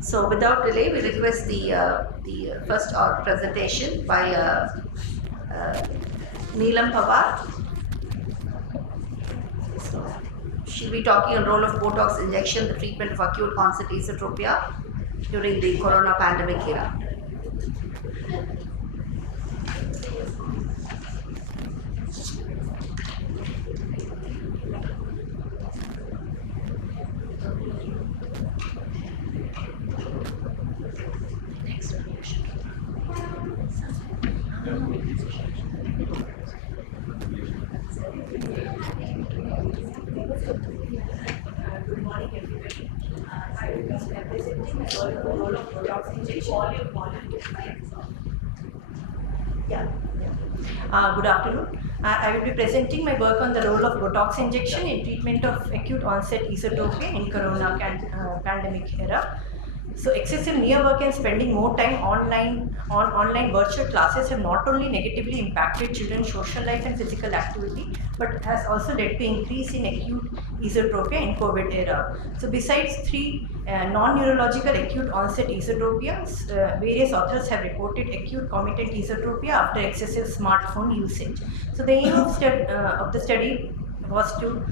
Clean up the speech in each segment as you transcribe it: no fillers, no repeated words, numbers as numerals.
So without delay, we request the first presentation by Neelam Pawar. So she'll be talking on role of Botox injection, the treatment of acute onset esotropia during the corona pandemic era. Good morning, everybody. I will be presenting my work on role of Botox injection. Good afternoon. I will be presenting my work on the role of Botox injection in treatment of acute onset esotropia in corona pandemic era. So excessive near work and spending more time online virtual classes have not only negatively impacted children's social life and physical activity, but has also led to increase in acute esotropia in COVID era. So besides three non-neurological acute onset esotropias, various authors have reported acute comitant esotropia after excessive smartphone usage. So the aim of the study was to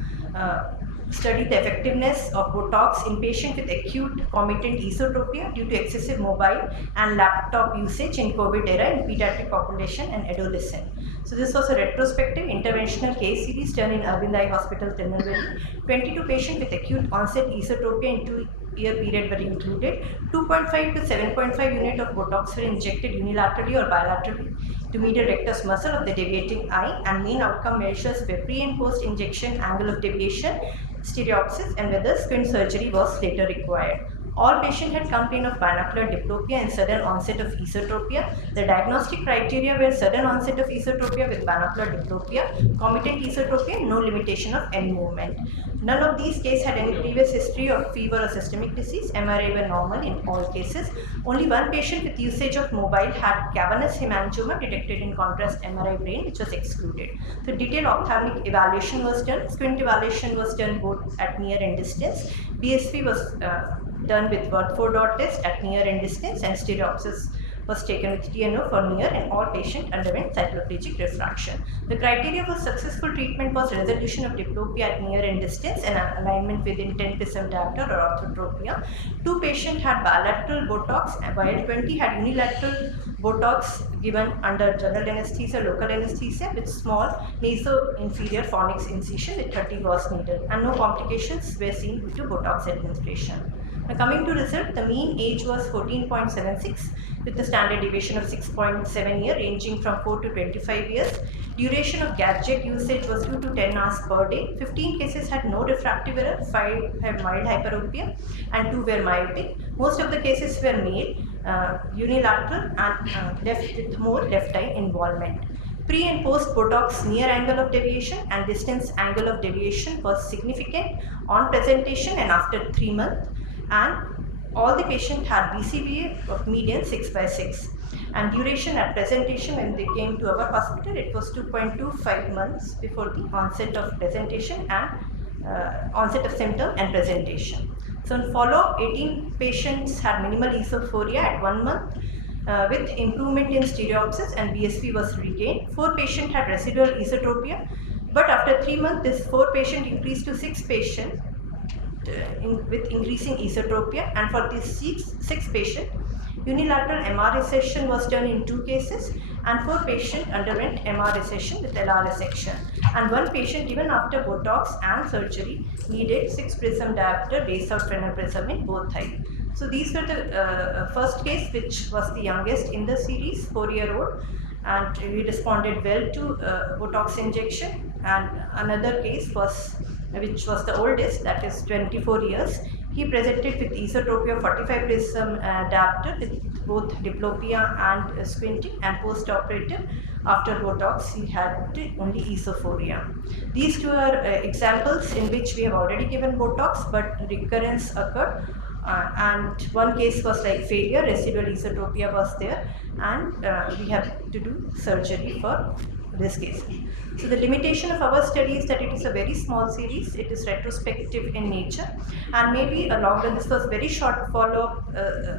study the effectiveness of Botox in patients with acute comitant esotropia due to excessive mobile and laptop usage in COVID era in pediatric population and adolescent. So this was a retrospective interventional case series done in Arvind Eye Hospital, Tirunelveli. 22 patients with acute onset esotropia in 2-year period were included. 2.5 to 7.5 unit of Botox were injected unilaterally or bilaterally to medial rectus muscle of the deviating eye, and main outcome measures were pre and post injection angle of deviation, stereopsis, and whether squint surgery was later required. All patients had complaint of binocular diplopia and sudden onset of esotropia. The diagnostic criteria were sudden onset of esotropia with binocular diplopia, comitant esotropia, no limitation of any movement. None of these cases had any previous history of fever or systemic disease. MRI were normal in all cases. Only one patient with usage of mobile had cavernous hemangioma detected in contrast MRI brain, which was excluded. So detailed ophthalmic evaluation was done. Squint evaluation was done both at near and distance. BSP was done with Watford dot test at near and distance, and stereopsis was taken with TNO for near, and all patients underwent cycloplegic refraction. The criteria for successful treatment was resolution of diplopia at near and distance and alignment within 10 prism diameter or orthotropia. 2 patients had bilateral Botox, while 20 had unilateral Botox given under general anesthesia, local anesthesia with small naso-inferior fornix incision with 30 gauze needle, and no complications were seen due to Botox administration. Now coming to result, the mean age was 14.76 with the standard deviation of 6.7 year ranging from 4 to 25 years. Duration of gadget usage was 2 to 10 hours per day. 15 cases had no refractive error, 5 had mild hyperopia, and 2 were myopic. Most of the cases were male, unilateral, and left with more left eye involvement. Pre and post Botox near angle of deviation and distance angle of deviation was significant on presentation and after 3 months. And all the patients had BCVA of median 6/6, and duration at presentation when they came to our hospital, it was 2.25 months before the onset of presentation and onset of symptom and presentation. So in follow-up, 18 patients had minimal esophoria at 1 month with improvement in stereopsis, and BSP was regained. 4 patients had residual esotropia, but after 3 months this 4 patient increased to 6 patients with increasing esotropia, and for these 6 patients, unilateral MR resection was done in 2 cases, and 4 patients underwent MR resection with LR resection, and 1 patient even after Botox and surgery needed 6 prism diameter base out Fresnel prism in both eyes. So these were the first case, which was the youngest in the series, 4-year-old, and he responded well to Botox injection. And another case was which was the oldest, that is 24 years. He presented with esotropia 45 prism diopter with both diplopia and squinting, and post-operative after Botox he had only esophoria. These 2 are examples in which we have already given Botox but recurrence occurred, and 1 case was like failure, residual esotropia was there, and we have to do surgery for this case. So the limitation of our study is that it is a very small series, it is retrospective in nature, and maybe a longer, this was very short follow-up,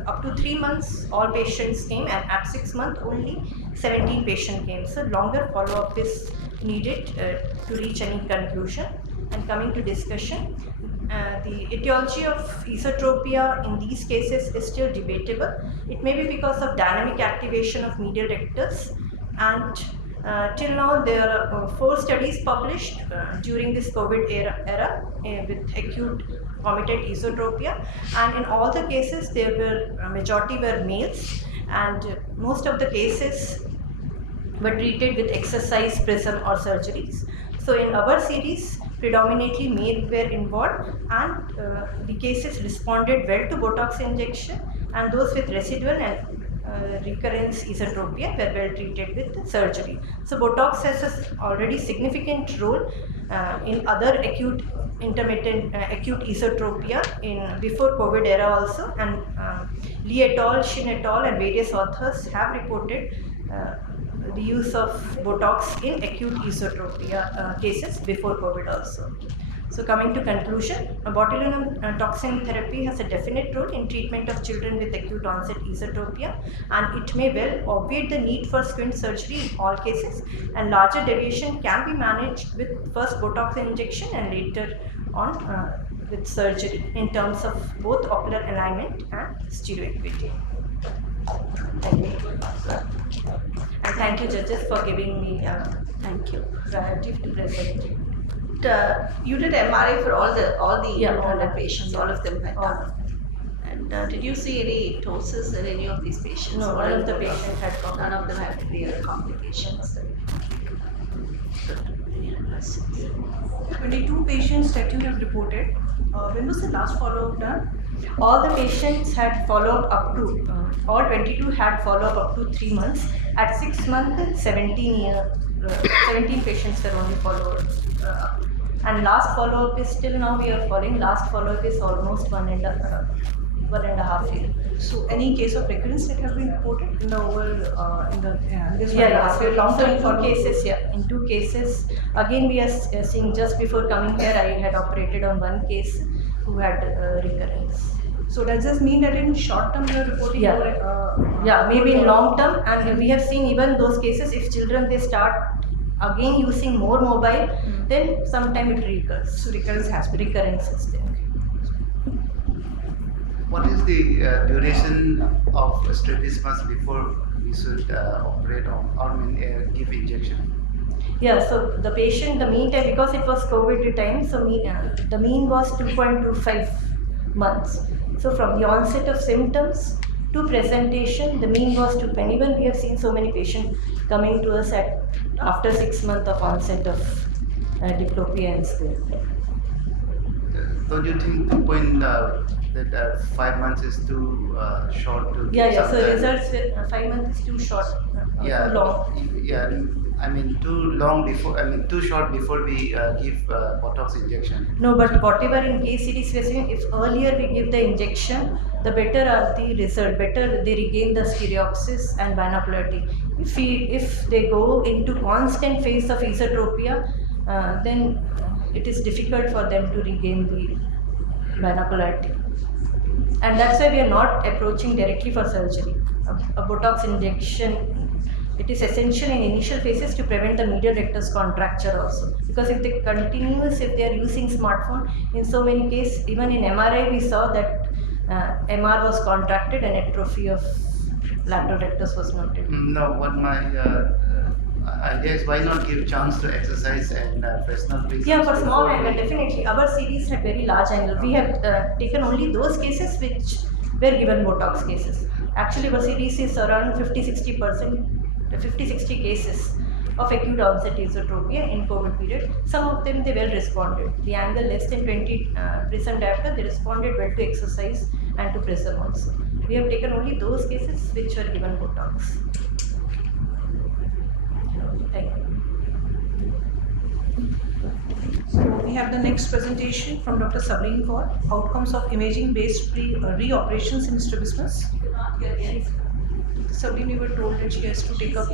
up to 3 months all patients came, and at 6 months only 17 patients came. So longer follow-up is needed to reach any conclusion. And coming to discussion, the etiology of esotropia in these cases is still debatable. It may be because of dynamic activation of medial rectors, and till now there are 4 studies published during this COVID era with acute vomited esotropia, and in all the cases there were majority were males, and most of the cases were treated with exercise, prism or surgeries. So in our series, predominantly male were involved, and the cases responded well to Botox injection, and those with residual and recurrence esotropia were well treated with surgery. So Botox has already significant role in other acute intermittent acute esotropia in before COVID era also, and Lee et al., Shin et al. And various authors have reported the use of Botox in acute esotropia cases before COVID also. So coming to conclusion, botulinum toxin therapy has a definite role in treatment of children with acute onset esotropia, and it may well obviate the need for squint surgery in all cases, and larger deviation can be managed with first Botox injection and later on with surgery in terms of both ocular alignment and stereoequity. Thank you. And thank you judges for giving me priority to present. You did MRI for all the 100 patients, all of them had done. And did you see any ptosis in any of these patients? No, none of the patients had complications. None of them had real complications. 22 patients that you have reported. When was the last follow-up done? All the patients had follow-up up to, all 22 had follow-up up to 3 months. At 6 months, 17 patients were only followed. And last follow-up is still now we are following. Last follow-up is almost 1.5 years. So any case of recurrence that have been reported in the this So long-term follow-up cases, in 2 cases. Again, we are seeing just before coming here, I had operated on 1 case who had recurrence. So does this mean that in short term you are reporting? Maybe in long term, and we have seen even those cases, if children they start again using more mobile, then sometime it recurs. So recurrence has been. Recurrence is there. What is the duration of strabismus before we should operate or give injection? So the patient, the mean time, because it was COVID time, so the mean was 2.25 months. So from the onset of symptoms to presentation, the mean was 2.20. Even we have seen so many patients coming to us after 6 months of onset of diplopia and squint. Don't you think that 5 months is too short to? So results with 5 months is too short, too long. I mean too short before we give Botox injection. No, but whatever in case it is specific, if earlier we give the injection, the better are the result, better they regain the stereopsis and binocularity. If they go into constant phase of esotropia, then it is difficult for them to regain the binocularity. And that's why we are not approaching directly for surgery. A Botox injection, it is essential in initial phases to prevent the medial rectus contracture also. Because if they are using smartphone, in so many cases, even in MRI we saw that MR was contracted and atrophy of lateral rectus was noted. No, what my idea is, why not give chance to exercise and Fresnel prisms? For small angle, definitely. Our series had very large angle. We have taken only those cases which were given Botox cases. Actually, our series is around 50-60 cases of acute onset esotropia in COVID period. Some of them they well responded. The angle less than 20 prism diopter, they responded well to exercise and to prism also. We have taken only those cases which were given Botox. Thank you. So we have the next presentation from Dr. Sabreen Kaur, outcomes of imaging-based re-operations in strabismus. Sabreen, we were told that she has to take up.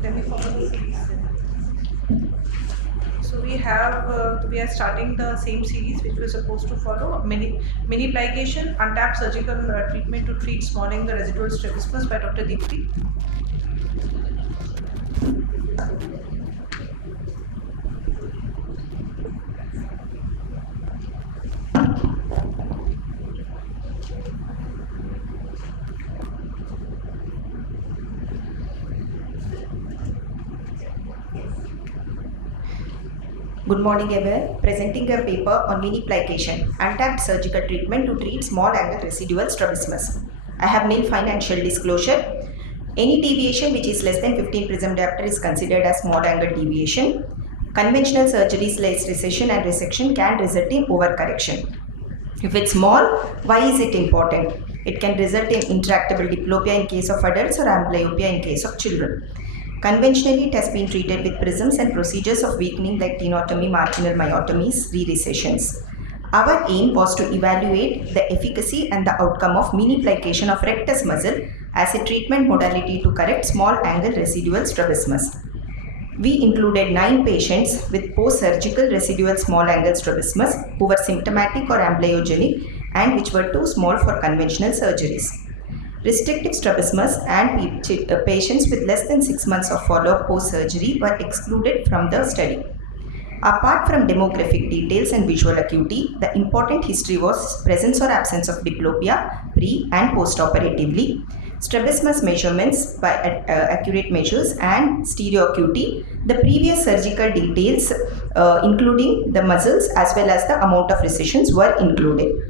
Then we follow the series. So we are starting the same series which we're supposed to follow. Mini plication, untapped surgical treatment to treat small angle residual strabismus by Dr. Deepti. Good morning everyone. Presenting a paper on mini plication, untapped surgical treatment to treat small angle residual strabismus. I have nil financial disclosure. Any deviation which is less than 15 prism diopter is considered as small angle deviation. Conventional surgeries like recession and resection can result in overcorrection. If it's small, why is it important? It can result in intractable diplopia in case of adults or amblyopia in case of children. Conventionally, it has been treated with prisms and procedures of weakening like tenotomy, marginal myotomies, re-recessions. Our aim was to evaluate the efficacy and the outcome of mini plication of rectus muscle as a treatment modality to correct small angle residual strabismus. We included 9 patients with post-surgical residual small angle strabismus who were symptomatic or amblyogenic and which were too small for conventional surgeries. Restrictive strabismus and patients with less than 6 months of follow-up post-surgery were excluded from the study. Apart from demographic details and visual acuity, the important history was presence or absence of diplopia pre- and post-operatively, strabismus measurements by accurate measures and stereo acuity, the previous surgical details including the muscles as well as the amount of recessions were included.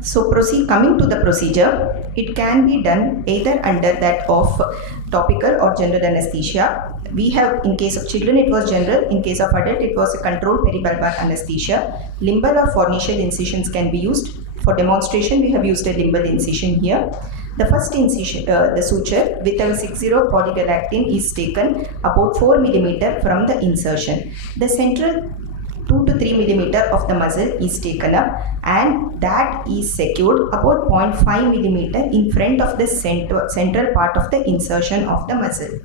So coming to the procedure, it can be done either under that of topical or general anesthesia. We have, in case of children, it was general. In case of adult, it was a controlled peribulbar anesthesia. Limbal or fornicial incisions can be used. For demonstration, we have used a limbal incision here. The first incision, the suture with a 60 polygalactin is taken about 4 mm from the insertion. The central 2 to 3 mm of the muscle is taken up and that is secured about 0.5 mm in front of the central part of the insertion of the muscle.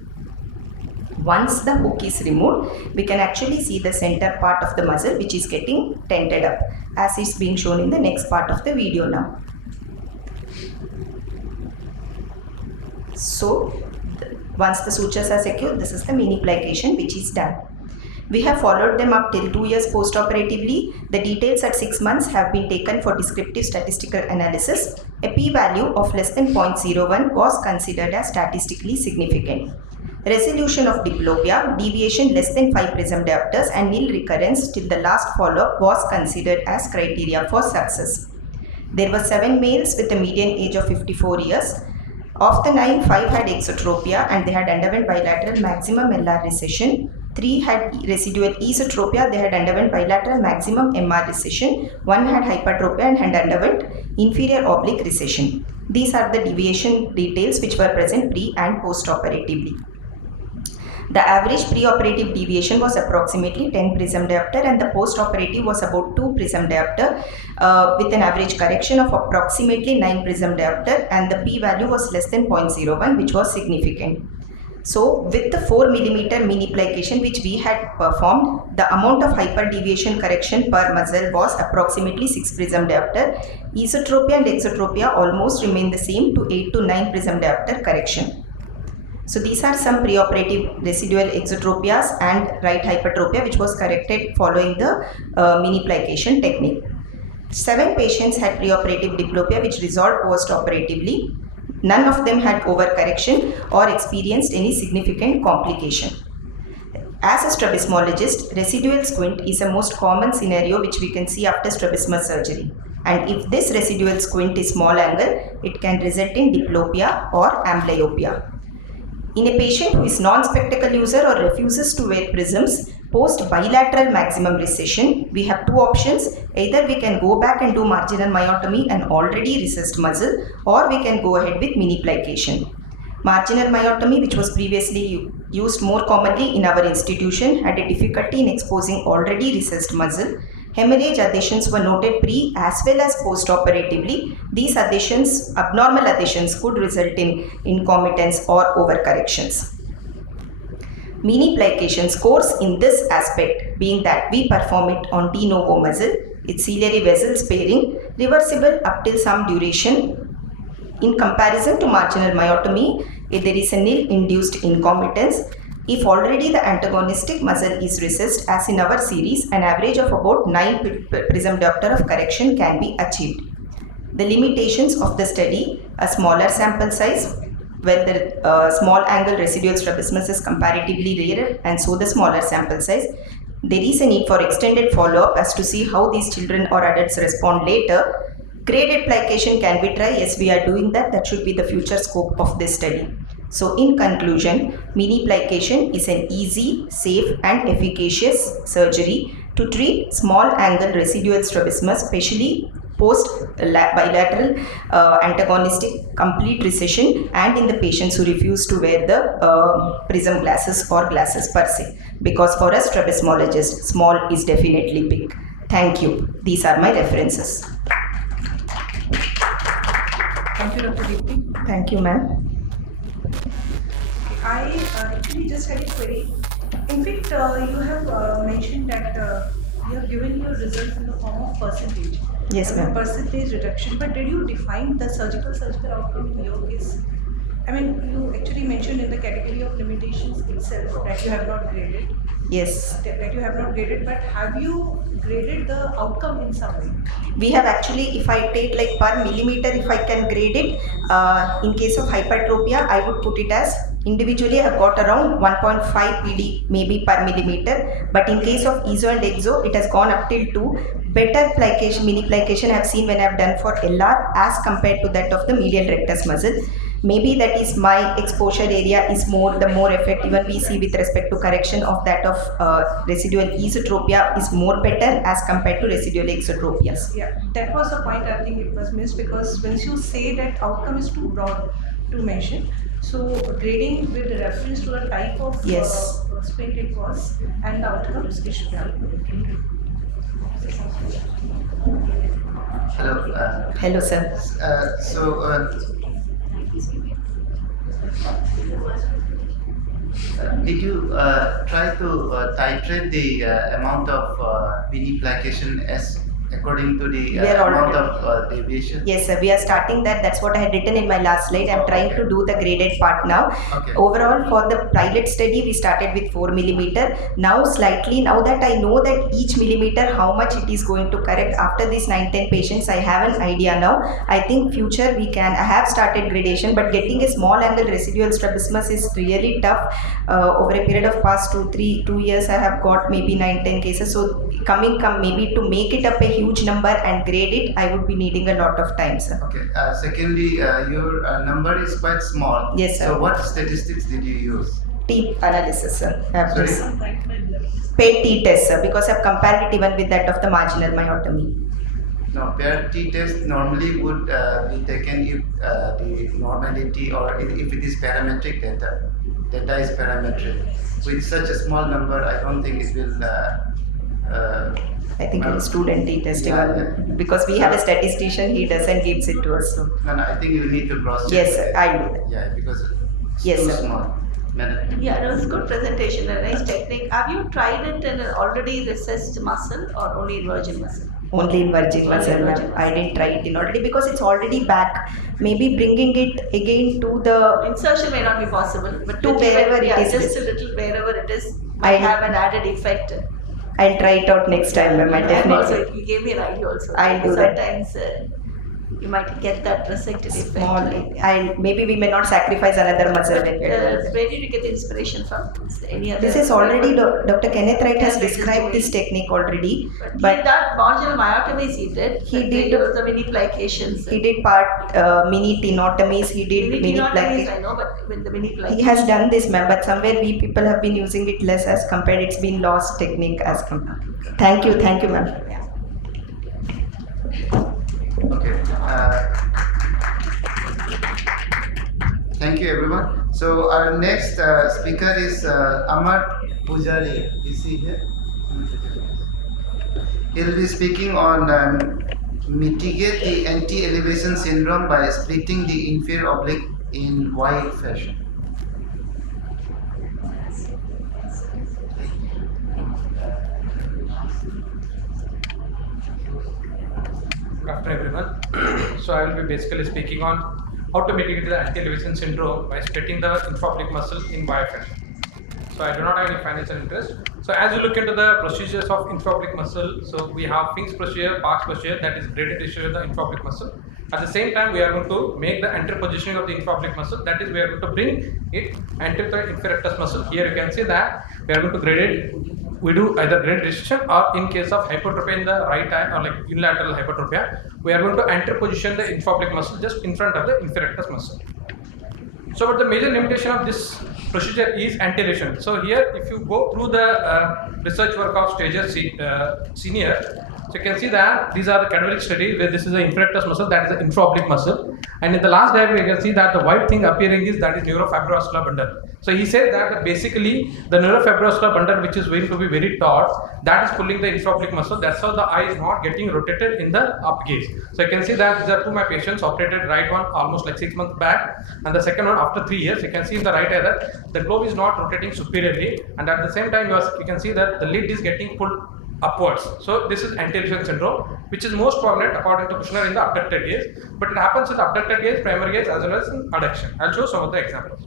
Once the hook is removed, we can actually see the center part of the muscle which is getting tented up as is being shown in the next part of the video now. So, once the sutures are secured, this is the mini plication which is done. We have followed them up till 2 years post-operatively. The details at 6 months have been taken for descriptive statistical analysis. A p-value of less than 0.01 was considered as statistically significant. Resolution of diplopia, deviation less than 5 prism diopters and nil recurrence till the last follow-up was considered as criteria for success. There were 7 males with a median age of 54 years. Of the 9, 5 had exotropia and they had underwent bilateral maximum LR recession. 3 had residual esotropia, they had underwent bilateral maximum MR recession. 1 had hypertropia and had underwent inferior oblique recession. These are the deviation details which were present pre and post-operatively. The average pre-operative deviation was approximately 10 prism diopter and the post-operative was about 2 prism diopter with an average correction of approximately 9 prism diopter and the p-value was less than 0.01 which was significant. So with the 4 mm mini plication which we had performed, the amount of hyperdeviation correction per muscle was approximately 6 prism diopter. Esotropia and exotropia almost remain the same to 8 to 9 prism diopter correction. So these are some preoperative residual exotropias and right hypertropia which was corrected following the mini plication technique. 7 patients had preoperative diplopia which resolved post-operatively. None of them had overcorrection or experienced any significant complication. As a strabismologist, residual squint is a most common scenario which we can see after strabismus surgery. And if this residual squint is small angle, it can result in diplopia or amblyopia. In a patient who is non-spectacle user or refuses to wear prisms, post bilateral maximum recession, we have 2 options. Either we can go back and do marginal myotomy and already recessed muscle, or we can go ahead with mini plication. Marginal myotomy, which was previously used more commonly in our institution, had a difficulty in exposing already recessed muscle. Hemorrhage adhesions were noted pre as well as post-operatively. These adhesions, abnormal adhesions, could result in concomitance or overcorrections. Mini plication scores in this aspect being that we perform it on de novo muscle, its ciliary vessel sparing, reversible up till some duration. In comparison to marginal myotomy, if there is a nil induced concomitance, if already the antagonistic muscle is recessed, as in our series, an average of about 9 prism diopter of correction can be achieved. The limitations of the study: a smaller sample size, when the small angle residual strabismus is comparatively rarer, and so the smaller sample size. There is a need for extended follow-up as to see how these children or adults respond later. Graded plication can be tried. Yes, we are doing that. That should be the future scope of this study. So in conclusion, mini plication is an easy, safe and efficacious surgery to treat small angle residual strabismus, especially post bilateral antagonistic complete recession, and in the patients who refuse to wear the prism glasses or glasses per se, because for a strabismologist, small is definitely big. Thank you. These are my references. Thank you, Dr. Deepti. Thank you, ma'am. I actually just had a query. In fact, you have mentioned that you have given your results in the form of percentage. Yes, ma'am. Percentage reduction. But did you define the surgical outcome in your case? I mean, you actually mentioned in the category of limitations itself that you have not graded. Yes. That you have not graded, but have you graded the outcome in some way? We have actually, if I take like per millimeter, if I can grade it, in case of hypertropia, I would put it as individually I have got around 1.5 PD maybe per millimeter, but in case of ESO and EXO, it has gone up till 2. Better plication, mini plication I have seen when I have done for LR as compared to that of the medial rectus muscle. Maybe that is my exposure area is the more effective, and we see with respect to correction of that of residual esotropia is more better as compared to residual exotropias. Yeah, that was the point I think it was missed, because once you say that outcome is too broad to mention, so grading with reference to the type of Yes. squint it was and the outcome is issued. Hello. Hello, sir. Did you try to titrate the amount of mini plication as according to the amount of deviation? Yes, sir. We are starting that. That's what I had written in my last slide. I'm trying to do the graded part now. Okay. Overall, for the pilot study, we started with 4 millimeter. Now, now that I know that each millimeter, how much it is going to correct after these 9-10 patients, I have an idea now. I think future we can. I have started gradation, but getting a small angle residual strabismus is really tough. Over a period of past 2 years, I have got maybe 9-10 cases. So maybe to make it up a huge number and grade it, I would be needing a lot of time, sir. Okay. Secondly, your number is quite small. Yes, sir. So what statistics did you use? T analysis, sir. I have Sorry? just paid T test, sir, because I've compared it even with that of the marginal myotomy. No, paired T test normally would be taken if the normality or if it is parametric data. Data is parametric. With such a small number, I don't think it will. I think it's student T test, Yeah. because we have a statistician, he doesn't gives it to us. So. No, I think you need to cross check. Yes, sir, I do that. Yeah, because it's Yes, too sir. small. Yeah, it was a good presentation, a nice technique. Have you tried it in an already recessed muscle or only in virgin muscle? Only in virgin muscle, ma'am. I didn't try it in already because it's already back. Maybe bringing it again to the Insertion may not be possible, but To wherever it is. just a little wherever it is, I- might have an added effect. I'll try it out next time, ma'am. I And also, definitely. it gave me an idea also. I'll do that. Sometimes you might get that resected effect. Small. Maybe we may not sacrifice another muscle. But, when we are doing where did you get the inspiration from? Is there any other? this is already Dr. Kenneth Wright has Kenneth is described doing. this technique already, But he but that marginal myotomies he did. He but did- He used the mini plications. he did part mini tenotomies. He did mini tenotomies, plication. I know, but with the mini plications. He has done this, ma'am, but somewhere we people have been using it less as compared. It's been lost technique as compared. Thank you, ma'am. Yeah. Okay. Thank you, everyone. So our next speaker is Amar Pujari. Is he here? He'll be speaking on mitigate the anti-elevation syndrome by splitting the inferior oblique in Y fashion. Good afternoon, everyone. So I will be basically speaking on how to mitigate the anti-elevation syndrome by splitting the infraoblique muscle in Y fashion. So I do not have any financial interest. So as you look into the procedures of infraoblique muscle, so we have Fink's procedure, Park's procedure, that is graded tissue of the infraoblique muscle. At the same time, we are going to make the anterior positioning of the infraoblique muscle. That is, we are going to bring it anterior to the inferior rectus muscle. Here you can see that we are going to grade it. We do either grade restriction, or in case of hypertrophy in the right eye or like unilateral hypertrophy, we are going to anterior position the infraoblique muscle just in front of the inferior rectus muscle. So, but the major limitation of this procedure is anti-elevation. So here, if you go through the research work of Stager senior, so you can see that these are the cadaveric studies where this is the inferior rectus muscle, that is the infraoblique muscle, and in the last diagram you can see that the white thing appearing is that is neurofibroscular bundle. So he said that basically the neurofibroscular bundle, which is going to be very taut, that is pulling the infraoblique muscle. That's how the eye is not getting rotated in the up gaze. So you can see that these are two of my patients operated, right one almost like 6 months back, and the second one after 3 years. You can see in the right eye that the globe is not rotating superiorly, and at the same time you can see that the lid is getting pulled upwards. So this is anti-elevation syndrome, which is most prominent according to Kushner in the abducted gaze, but it happens in the abducted gaze, primary gaze, as well as in adduction. I'll show some of the examples.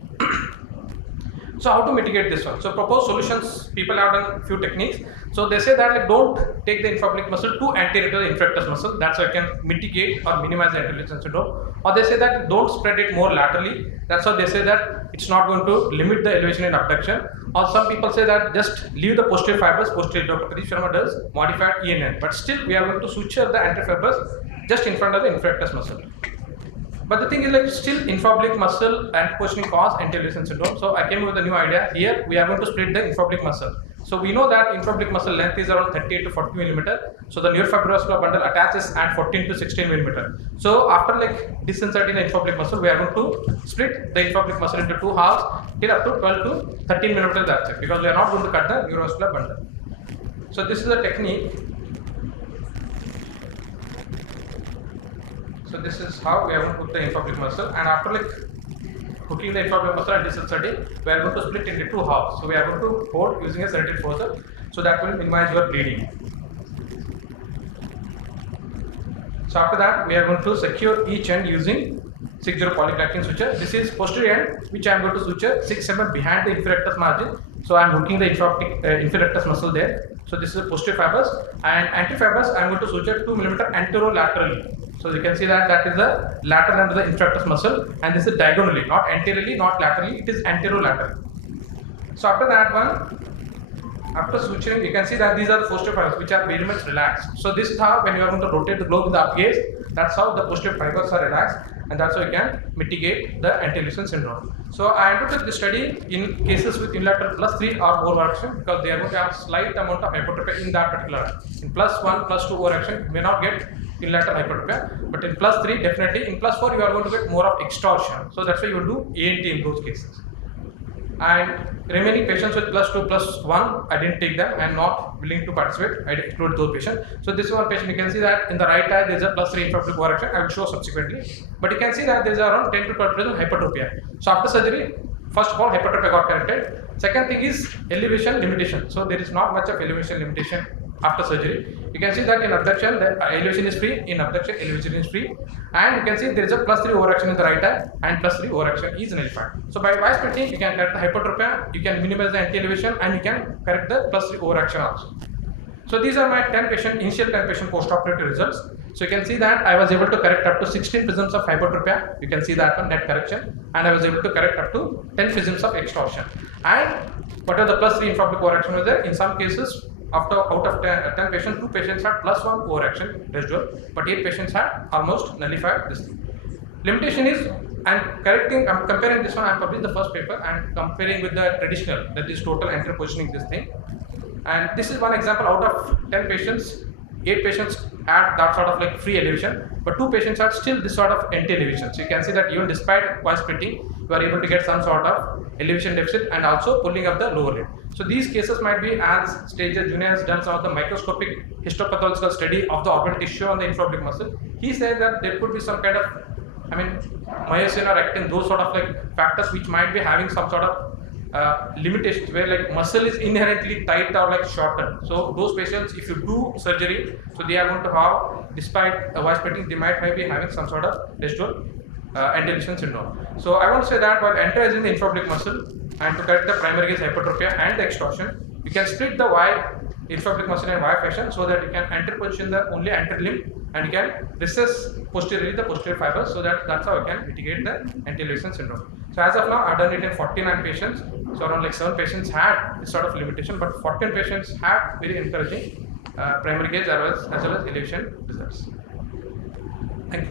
So how to mitigate this one? So proposed solutions, people have done few techniques. So they say that like, don't take the infraoblique muscle too anterior to the inferior rectus muscle. That's how you can mitigate or minimize the anti-elevation syndrome. Or they say that don't spread it more laterally. That's how they say that it's not going to limit the elevation in abduction. Or some people say that just leave the posterior fibers. Posterior, Dr. Pradeep Sharma does modified ENN, but still we are going to suture the anterior fibers just in front of the inferior rectus muscle. But the thing is, like, still infraoblique muscle and positioning cause anti-elevation syndrome. So I came up with a new idea. Here we are going to split the infraoblique muscle. So we know that infraoblique muscle length is around 38 to 40 millimeter. So the neurofibroscular bundle attaches at 14 to 16 millimeter. So after like disinserting the infraoblique muscle, we are going to split the infraoblique muscle into two halves till up to 12 to 13 millimeter. That's it, because we are not going to cut the neurovascular bundle. So this is a technique. So this is how we are going to put the infraoblique muscle, and after like hooking the infraoblique muscle and disinserting, we are going to split into two halves. So we are going to hold using a sedative forcer, so that will minimize your bleeding. So after that, we are going to secure each end using 6-0 polyglactin suture. This is posterior end, which I am going to suture 6 mm behind the inferior rectus margin. So I am hooking the inferior rectus muscle there. So this is the posterior fibers, and anterior fibers I am going to suture 2 mm anterolaterally. So you can see that that is the lateral end of the inferior rectus muscle, and this is diagonally, not anteriorly, not laterally, it is anterolateral. So after that one, after suturing, you can see that these are the posterior fibers which are very much relaxed. So this is how, when you are going to rotate the globe with the up gaze, that's how the posterior fibers are relaxed, and that's how you can mitigate the anti-elevation syndrome. So I undertook this study in cases with unilateral +3 or overreaction, because they are going to have slight amount of hypertrophy in that particular eye. In +1, +2 overreaction, you may not get unilateral hypertrophy, but in +3 definitely. In +4 you are going to get more of extortion. So that's why you will do ANT in those cases. And remaining patients with +2, +1, I didn't take them. I am not willing to participate. I exclude those patients. So this is one patient. You can see that in the right eye there is a +3 infraoblique overreaction. I will show subsequently. But you can see that there is around 10 to 12% hypertrophy. So after surgery, first of all, hypertrophy got corrected. Second thing is elevation limitation. So there is not much of elevation limitation after surgery. You can see that in abduction the elevation is free, in abduction elevation is free, and you can see there is a +3 overaction in the right eye, and +3 overaction is nullified. So by Y splitting you can correct the hypertrophy, you can minimize the anti-elevation, and you can correct the +3 overaction also. So these are my 10 patient, initial 10 patient post-operative results. So you can see that I was able to correct up to 16 prisms of hypertrophy. You can see that one, net correction, and I was able to correct up to 10 prisms of extorsion. And whatever the +3 infraoblique overreaction was there, in some cases, out of 10 patients, 2 patients had +1 overreaction residual, but 8 patients had almost nullified this thing. Limitation is, I'm comparing this one, I published the first paper and comparing with the traditional, that is total anterior positioning this thing. And this is one example out of 10 patients 8 patients had that sort of like free elevation, but 2 patients had still this sort of anti elevation. So you can see that even despite voice splitting, you are able to get some sort of elevation deficit and also pulling up the lower lid. So these cases might be, as Stager Junior has done some of the microscopic histopathological study of the orbital tissue on the infraoblique muscle. He said that there could be some kind of, myosin or actin, those sort of like factors which might be having some sort of limitations where like muscle is inherently tight or like shortened. So those patients, if you do surgery, so they are going to have, despite voice splitting, they might be having some sort of residual anti-elevation syndrome. So I want to say that while enterizing the infraoblique muscle and to correct the primary gaze hypertrophy and the extorsion, you can split the Y infraoblique muscle in Y fashion so that you can enter position the only anterior limb and you can recess posteriorly the posterior fibers, so that's how you can mitigate the anti-elevation syndrome. So as of now, I've done it in 49 patients. So around like 7 patients had this sort of limitation, but 14 patients had very encouraging primary gaze as well as elevation results. Thank you.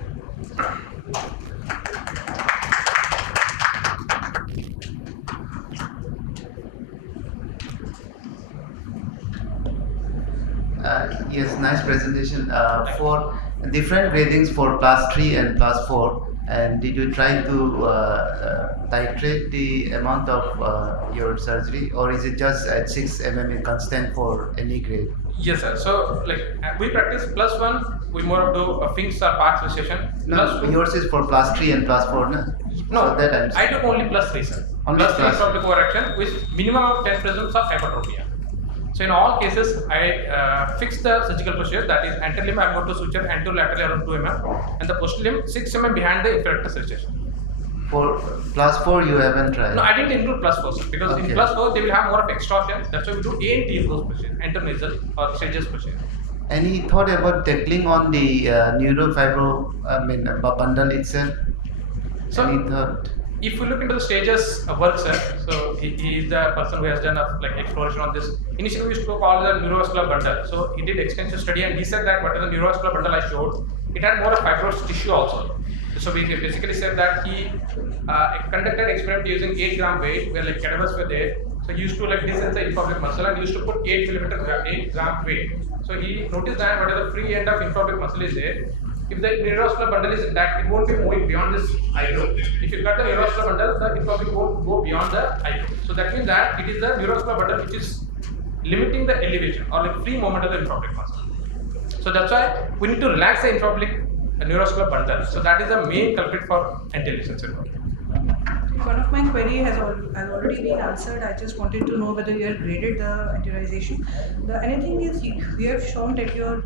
Yes, nice presentation. For different gradings for class 3 and class 4, and did you try to titrate the amount of your surgery, or is it just at 6 mm constant for any grade? Yes, sir. So, like we practice +1, we more do a Finks or Parks session. No, yours is for class 3 and class 4, no? No, so that I do only +3, sir. Only +3 infraoblique overreaction with minimum of 10 prisms of hypertropia. So in all cases, I fix the surgical procedure, that is anterior limb I am going to suture anterolaterally around 2 mm and the posterior limb 6 mm behind the inferior suturation. For class 4 you haven't tried? No, I didn't include +4, sir, because in +4 they will have more of extortion. That's why we do A and T in those procedures, internasal or Stager's procedure. Any thought about tackling on the neurofibro bundle itself? So, any thought? If you look into the Stager's work, sir, so he is the person who has done exploration on this. Initially, we used to call the neurovascular bundle. So he did extensive study and he said that whatever the neurovascular bundle I showed, it had more of fibrous tissue also. So we basically said that he conducted experiment using 8 gram weight, where like cadavers were there. So he used to disc the infraoblique muscle and used to put 8 gram weight. So he noticed that whatever the free end of infraoblique muscle is there, if the neurovascular bundle is intact, it won't be moving beyond this eyebrow. If you cut the neurovascular bundle, the infraoblique won't go beyond the eyebrow. So that means that it is the neurovascular bundle which is limiting the elevation or free movement of the infraoblique muscle. So that's why we need to relax the infraoblique neurovascular bundle. So that is the main culprit for anti-elevation syndrome. One of my query has already been answered. I just wanted to know whether you have graded the anteriorization. The anything is we have shown that your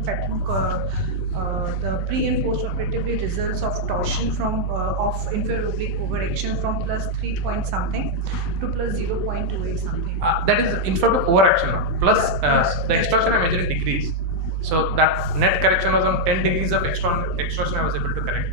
the pre and post operatively results of torsion from of inferior oblique overaction from +3 point something to +0.28 something. That is infraoblique overaction plus the extorsion I measured in degrees. So that net correction was on 10 degrees of extorsion I was able to correct.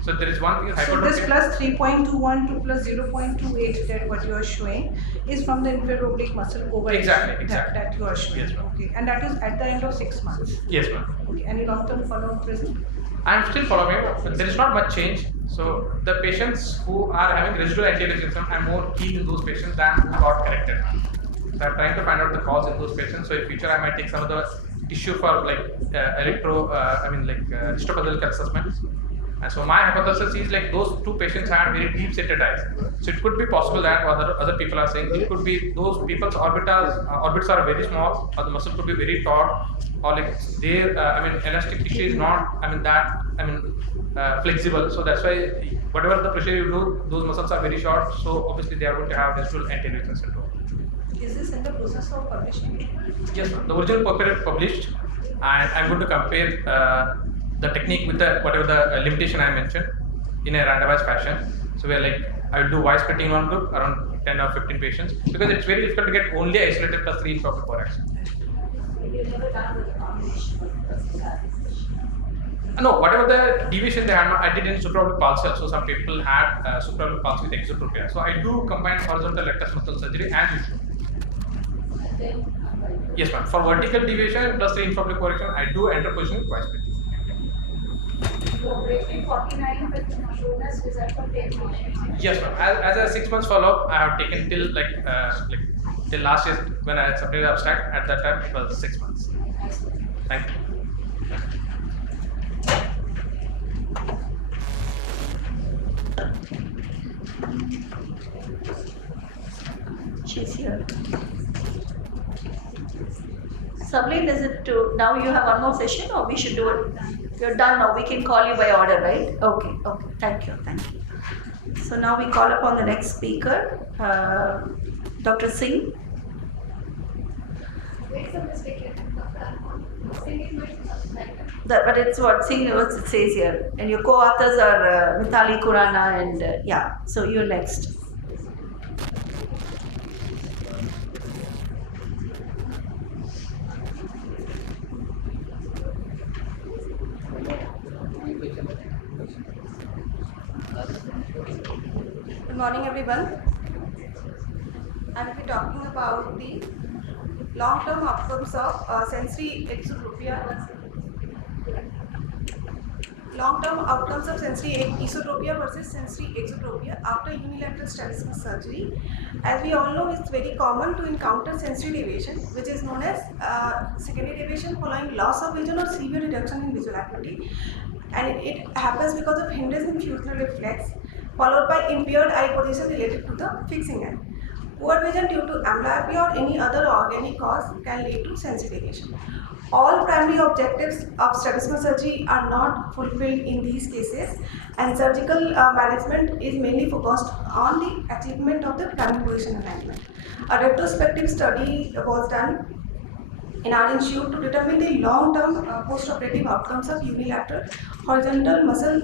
So there is one thing is hypertrophy. So this +3.21 to +0.28 that what you are showing is from the inferior oblique muscle over exactly. That you are showing. Yes, ma'am. Okay, and that is at the end of 6 months. Yes, ma'am. Okay, any long-term follow-up present? I am still following, but there is not much change. So the patients who are having residual anti-elevation syndrome, I am more keen in those patients than who got corrected. So I am trying to find out the cause in those patients. So in future I might take some of the tissue for histopathological assessments. And so my hypothesis is those 2 patients had very deep seated eyes. So it could be possible that other people are saying it could be those people's orbits are very small, or the muscle could be very taut, or their elastic tissue is not flexible. So that's why whatever the procedure you do, those muscles are very short. So obviously they are going to have residual anti-elevation syndrome. Is this in the process of publishing? Yes, the original paper published, and I'm going to compare the technique with whatever the limitation I mentioned in a randomized fashion. So I will do voice splitting one group around 10 or 15 patients, because it's very difficult to get only isolated +3 infraoblique overaction. No, whatever the deviation they had, I did in supraoblique pulsar. So some people had supraoblique pulse with exotropia. So I do combine horizontal rectus muscle surgery as usual. Yes, ma'am. For vertical deviation +3 infraoblique overreaction, I do enter position with voice splitting. So, 49 but shown us result for 10 months. Yes, ma'am. As a 6 months follow-up, I have taken till till last year when I submitted the abstract. At that time, it was 6 months. Thank you. She's here. Sableen, is it to now you have one more session or we should do it? You're done now. We can call you by order, right? Okay, okay. Thank you, thank you. So now we call upon the next speaker, Dr. Singh. Wait some mistake here. But it's what Singh what it says here. And your co-authors are Mithali Kurana and yeah. So you're next. Good morning, everyone. I will be talking about the long-term outcomes of sensory exotropia. Long-term outcomes of sensory esotropia versus sensory exotropia after unilateral strabismus surgery. As we all know, it's very common to encounter sensory deviation, which is known as secondary deviation following loss of vision or severe reduction in visual acuity, and it happens because of hindrance in fusional reflex, followed by impaired eye position related to the fixing eye. Poor vision due to amblyopia or any other organic cause can lead to sensory deviation. All primary objectives of strabismus surgery are not fulfilled in these cases, and surgical management is mainly focused on the achievement of the primary position alignment. A retrospective study was done in our institute to determine the long-term post-operative outcomes of unilateral horizontal muscle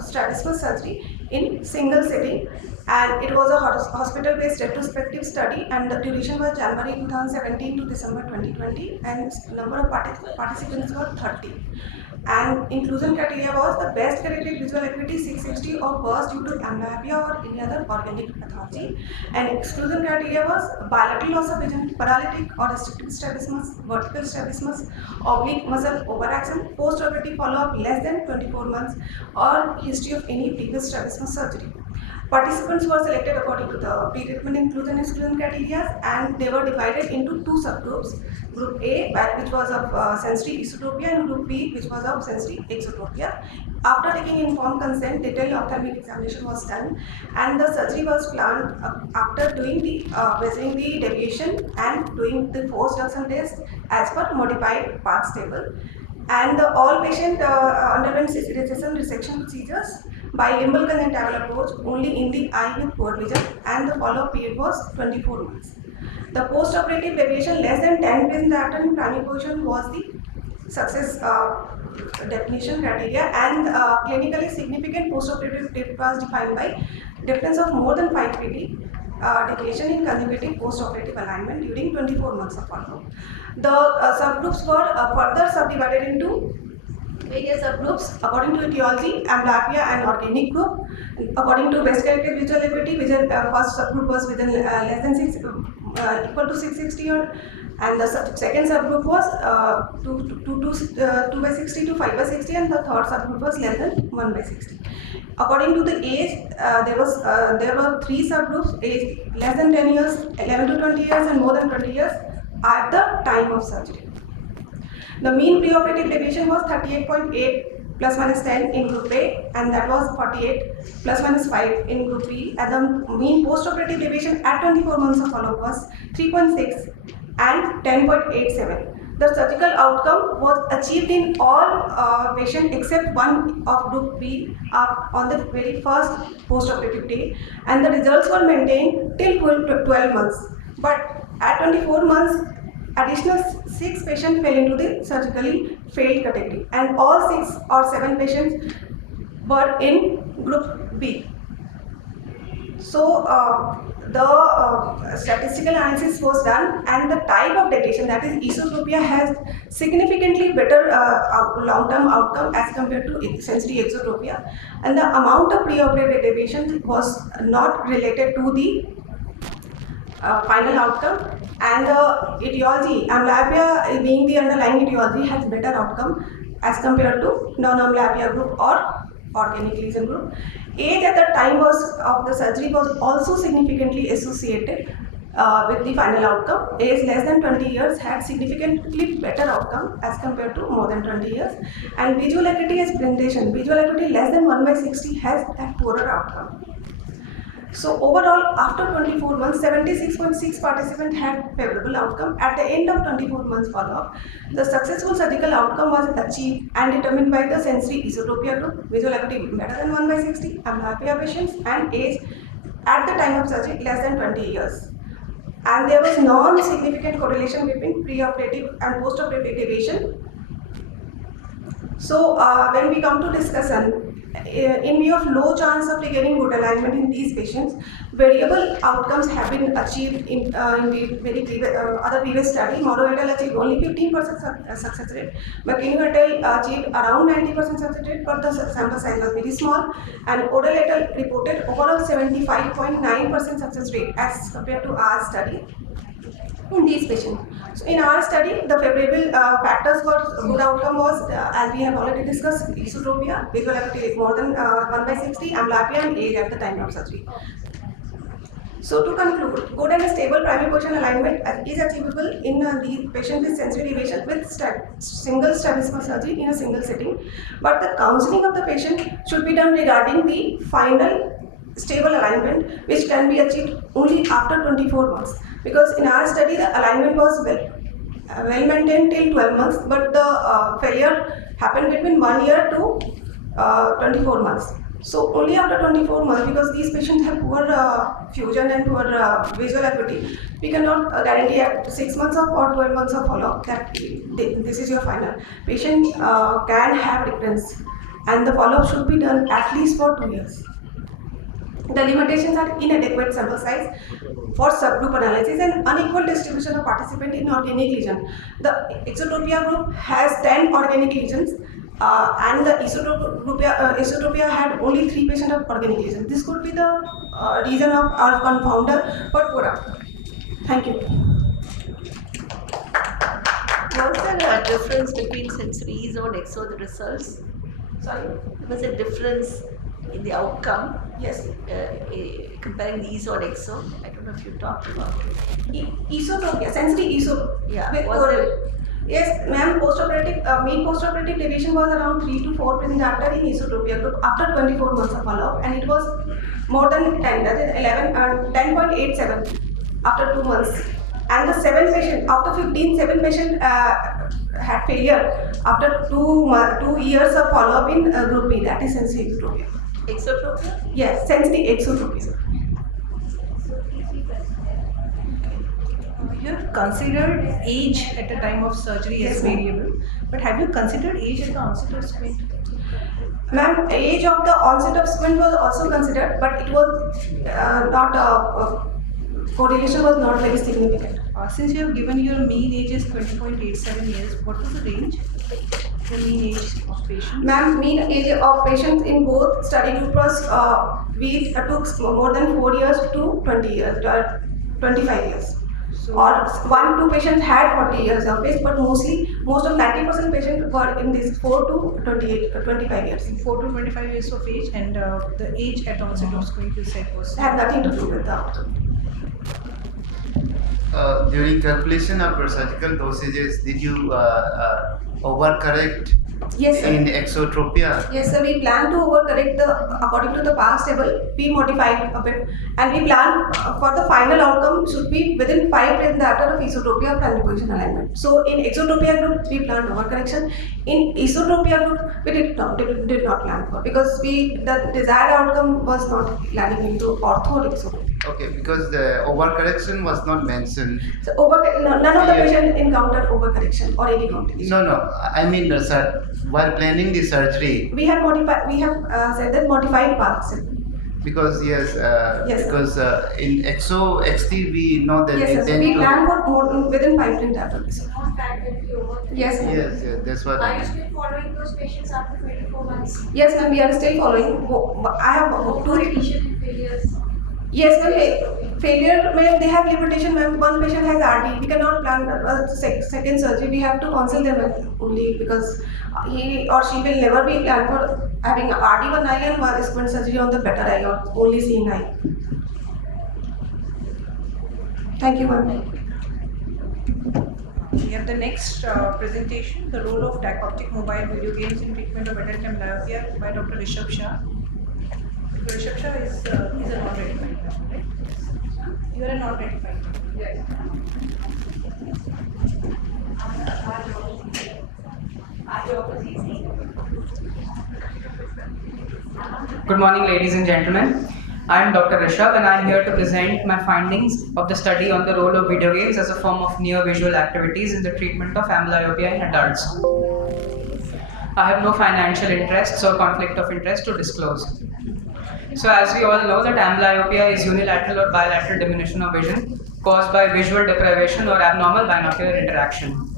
strabismus surgery in single setting, and it was a hospital-based retrospective study, and the duration was January 2017 to December 2020, and number of participants were 30. And inclusion criteria was the best corrected visual acuity 660 or worse due to amblyopia or any other organic pathology. And exclusion criteria was bilateral loss of vision, paralytic or restrictive strabismus, vertical strabismus, oblique muscle overaction, post-operative follow-up less than 24 months, or history of any previous strabismus surgery. Participants were selected according to the pre-treatment inclusion and exclusion criteria, and they were divided into two subgroups. Group A, which was of sensory esotropia, and Group B, which was of sensory exotropia. After taking informed consent, detailed ophthalmic examination was done, and the surgery was planned after doing the measuring the deviation and doing the force reduction test as per modified Parkes table. And all patient underwent recession resection procedures by limbal conjunctival approach only in the eye with poor vision, and the follow-up period was 24 months. The post-operative deviation less than 10 degrees diopter in primary position was the success definition criteria, and clinically significant post-operative dip was defined by difference of more than 5 pt deviation in conjugative post-operative alignment during 24 months of follow-up. The subgroups were further subdivided into various subgroups according to etiology, amblyopia and organic group. According to best corrected visual acuity, first subgroup was within less than equal to 660, and the second subgroup was 2 by 60 to 5 by 60, and the third subgroup was less than 1 by 60. According to the age, there were three subgroups: age less than 10 years, 11 to 20 years, and more than 20 years at the time of surgery. The mean preoperative deviation was 38.8 plus minus 10 in Group A, and that was 48 plus minus 5 in Group B. And the mean postoperative deviation at 24 months of follow-up was 3.6 and 10.87. The surgical outcome was achieved in all patients except one of Group B on the very first postoperative day, and the results were maintained till 12 months. But at 24 months, additional 6 patients fell into the surgically failed category, and all 6 or 7 patients were in Group B. So the statistical analysis was done, and the type of deviation, that is esotropia, has significantly better long-term outcome as compared to sensory exotropia, and the amount of preoperative deviation was not related to the final outcome, and the etiology, amblyopia being the underlying etiology, has better outcome as compared to non-amblyopia group or organic lesion group. Age at the time of the surgery was also significantly associated with the final outcome. Age less than 20 years had significantly better outcome as compared to more than 20 years. And visual acuity as presentation. Visual acuity less than 1 by 60 has a poorer outcome. So overall, after 24 months, 76.6 participants had favorable outcome. At the end of 24 months follow-up, the successful surgical outcome was achieved and determined by the sensory esotropia group, visual acuity better than 1/60, amblyopia patients, and age at the time of surgery less than 20 years. And there was non-significant correlation between pre-operative and post-operative deviation. So when we come to discussion, in view of low chance of regaining good alignment in these patients, variable outcomes have been achieved in the very other previous study. Morrow et al. Achieved only 15% success rate. McKinney et al. Achieved around 90% success rate, but the sample size was very small. And Odell et al. Reported overall 75.9% success rate as compared to our study in these patients. So in our study, the favorable factors for good outcome was, as we have already discussed, esotropia, visual acuity more than 1/60, amblyopia, and age at the time of surgery. So to conclude, good and stable primary position alignment is achievable in the patient with sensory deviation with single strabismus surgery in a single setting. But the counseling of the patient should be done regarding the final stable alignment, which can be achieved only after 24 months. Because in our study, the alignment was well maintained till 12 months, but the failure happened between 1 year to 24 months. So only after 24 months, because these patients have poor fusion and poor visual acuity, we cannot guarantee at 6 months of or 12 months of follow-up that this is your final. Patient can have recurrence, and the follow-up should be done at least for 2 years. The limitations are inadequate sample size for subgroup analysis and unequal distribution of participants in organic lesion. The exotropia group has 10 organic lesions, and the esotropia had only 3 patients of organic lesions. This could be the reason of our confounder for poor outcome. Thank you. Was there a difference between sensory ESO and EXO results? Sorry. Was there a difference in the outcome? Yes. Comparing the ESO and EXO? I don't know if you talked about it. Esotropia, sensory ESO. Yeah. With Was there? Yes, ma'am. Mean post-operative deviation was around 3 to 4% after in esotropia group after 24 months of follow-up, and it was more than 10, that is 10.87 after 2 months. And the 7 patient out of 15, 7 patient had failure after 2 years of follow-up in group B, that is sensory exotropia. Exotropia? Yes, sensory exotropia. You have considered age at the time of surgery as Yes, ma'am. variable, but have you considered age at the onset of squint? Ma'am, age of the onset of squint was also considered, but it was not correlation was not very significant. Since you have given your mean age is 20.87 years, what was the range? The mean age of patients? Ma'am, mean age of patients in both study group was we took more than 4 years to 20 years, 25 years. So, Or 1-2 patients had 40 years of age, but most of 90% patients were in this 4 to 25 years. 4 to 25 years of age, and the age at onset of squint you said was Had nothing to do with the outcome. During calculation of your surgical dosages, did you overcorrect Yes, sir. in exotropia? Yes, sir. We plan to overcorrect according to the past table. We modified a bit, and we plan for the final outcome should be within 5 days after of esotropia of primary position alignment. So in exotropia group, we planned overcorrection. In esotropia group, we did not plan for, because the desired outcome was not landing into ortho or exotropia. Okay, because the overcorrection was not mentioned. So none of the patients encountered overcorrection or any complication. No. I mean, sir, while planning the surgery, We have said that modified paths. because yes, Yes, sir. because in exo XT we know that Yes, they sir. tend We to. plan for more within 5 days after this. Not faculty over. Yes, ma'am. Yes, that's what. Are you still following those patients after 24 months? Yes, ma'am, we are still following. I have No two. addition in failures. Yes, ma'am. Failure, ma'am, they have limitation, ma'am. One patient has RD. We cannot plan a second surgery. We have to counsel them only, because he or she will never be planned for having RD one eye and squint surgery on the better eye or only seeing eye. Thank you, ma'am. We have the next presentation, the role of dioptic mobile video games in treatment of adult amblyopia by Dr. Rishabh Shah. reception is a non-ratified member, right? You are a non-ratified member. Yes. Good morning, ladies and gentlemen. I am Dr. Rishabh and I am here to present my findings of the study on the role of video games as a form of near-visual activities in the treatment of amblyopia in adults. I have no financial interests or conflict of interest to disclose. So as we all know that amblyopia is unilateral or bilateral diminution of vision caused by visual deprivation or abnormal binocular interaction.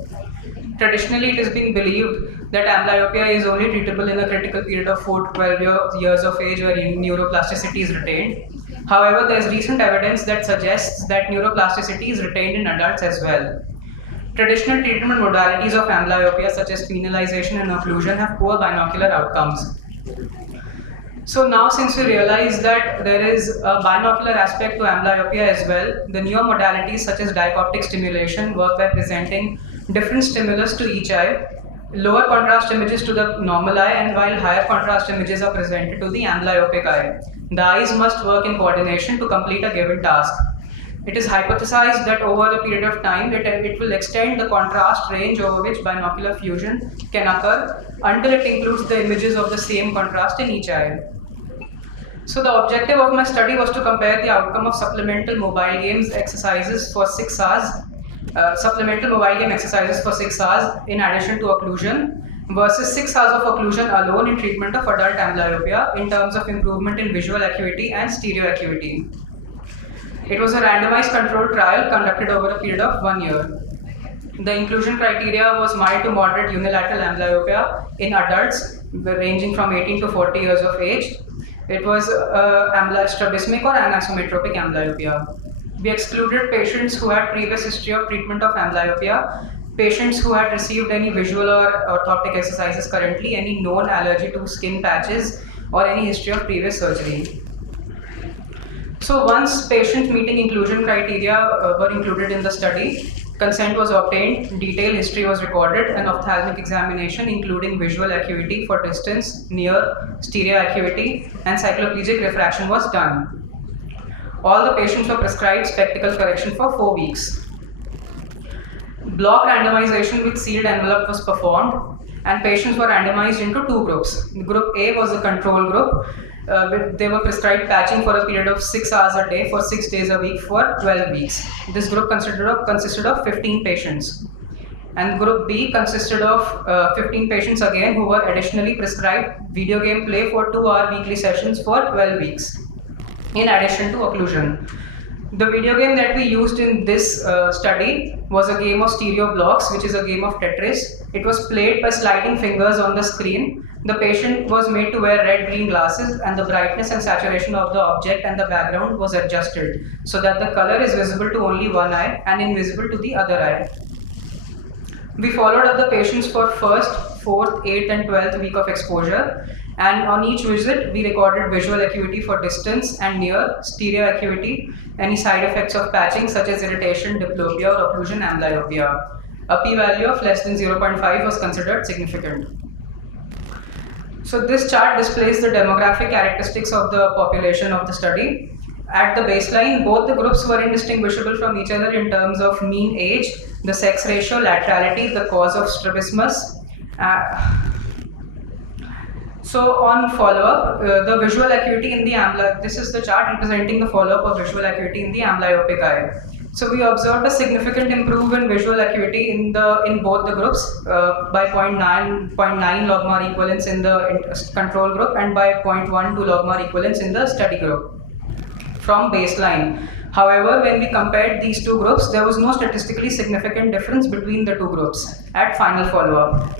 Traditionally, it has been believed that amblyopia is only treatable in a critical period of 4 to 12 years of age where neuroplasticity is retained. However, there is recent evidence that suggests that neuroplasticity is retained in adults as well. Traditional treatment modalities of amblyopia such as penalization and occlusion have poor binocular outcomes. So now, since we realize that there is a binocular aspect to amblyopia as well, the newer modalities such as dioptic stimulation work by presenting different stimulus to each eye, lower contrast images to the normal eye, and while higher contrast images are presented to the amblyopic eye. The eyes must work in coordination to complete a given task. It is hypothesized that over a period of time, it will extend the contrast range over which binocular fusion can occur until it includes the images of the same contrast in each eye. So the objective of my study was to compare the outcome of supplemental mobile games exercises for 6 hours, supplemental mobile game exercises for 6 hours in addition to occlusion versus 6 hours of occlusion alone in treatment of adult amblyopia in terms of improvement in visual acuity and stereo acuity. It was a randomized controlled trial conducted over a period of 1 year. The inclusion criteria was mild to moderate unilateral amblyopia in adults ranging from 18 to 40 years of age. It was strabismic or anisometropic amblyopia. We excluded patients who had previous history of treatment of amblyopia, patients who had received any visual or orthoptic exercises currently, any known allergy to skin patches, or any history of previous surgery. So once patient meeting inclusion criteria were included in the study, consent was obtained, detailed history was recorded, and ophthalmic examination including visual acuity for distance, near, stereo acuity, and cycloplegic refraction was done. All the patients were prescribed spectacle correction for 4 weeks. Block randomization with sealed envelope was performed, and patients were randomized into 2 groups. Group A was the control group. They were prescribed patching for a period of 6 hours a day for 6 days a week for 12 weeks. This group consisted of 15 patients. And group B consisted of 15 patients again who were additionally prescribed video game play for 2-hour weekly sessions for 12 weeks, in addition to occlusion. The video game that we used in this study was a game of stereo blocks, which is a game of Tetris. It was played by sliding fingers on the screen. The patient was made to wear red-green glasses, and the brightness and saturation of the object and the background was adjusted so that the color is visible to only one eye and invisible to the other eye. We followed up the patients for 1st, 4th, 8th and 12th week of exposure, and on each visit we recorded visual acuity for distance and near, stereo acuity, any side effects of patching such as irritation, diplopia or occlusion amblyopia. A p-value of less than 0.5 was considered significant. So this chart displays the demographic characteristics of the population of the study. At the baseline, both the groups were indistinguishable from each other in terms of mean age, the sex ratio, laterality, the cause of strabismus. So on follow-up, the visual acuity in the this is the chart representing the follow-up of visual acuity in the amblyopic eye. So we observed a significant improvement in visual acuity in both the groups by 0.9 logmar equivalence in the control group and by 0.12 logmar equivalence in the study group from baseline. However, when we compared these 2 groups, there was no statistically significant difference between the 2 groups at final follow-up.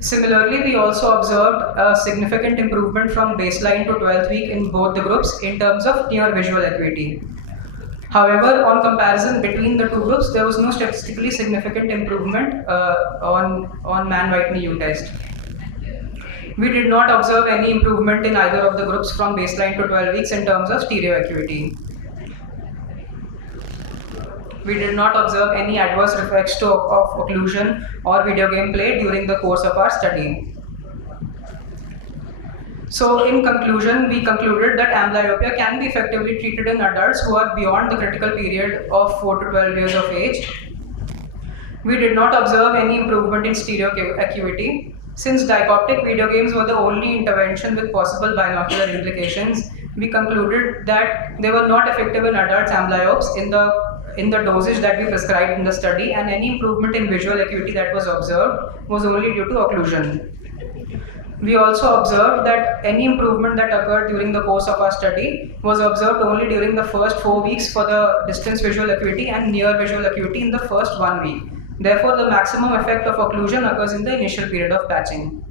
Similarly, we also observed a significant improvement from baseline to 12th week in both the groups in terms of near visual acuity. However, on comparison between the 2 groups, there was no statistically significant improvement on Mann-Whitney U test. We did not observe any improvement in either of the groups from baseline to 12 weeks in terms of stereo acuity. We did not observe any adverse effects of occlusion or video game play during the course of our study. So in conclusion, we concluded that amblyopia can be effectively treated in adults who are beyond the critical period of 4 to 12 years of age. We did not observe any improvement in stereo acuity. Since dioptic video games were the only intervention with possible binocular implications, we concluded that they were not effective in adults amblyopes in the dosage that we prescribed in the study, and any improvement in visual acuity that was observed was only due to occlusion. We also observed that any improvement that occurred during the course of our study was observed only during the first 4 weeks for the distance visual acuity and near visual acuity in the first 1 week. Therefore, the maximum effect of occlusion occurs in the initial period of patching.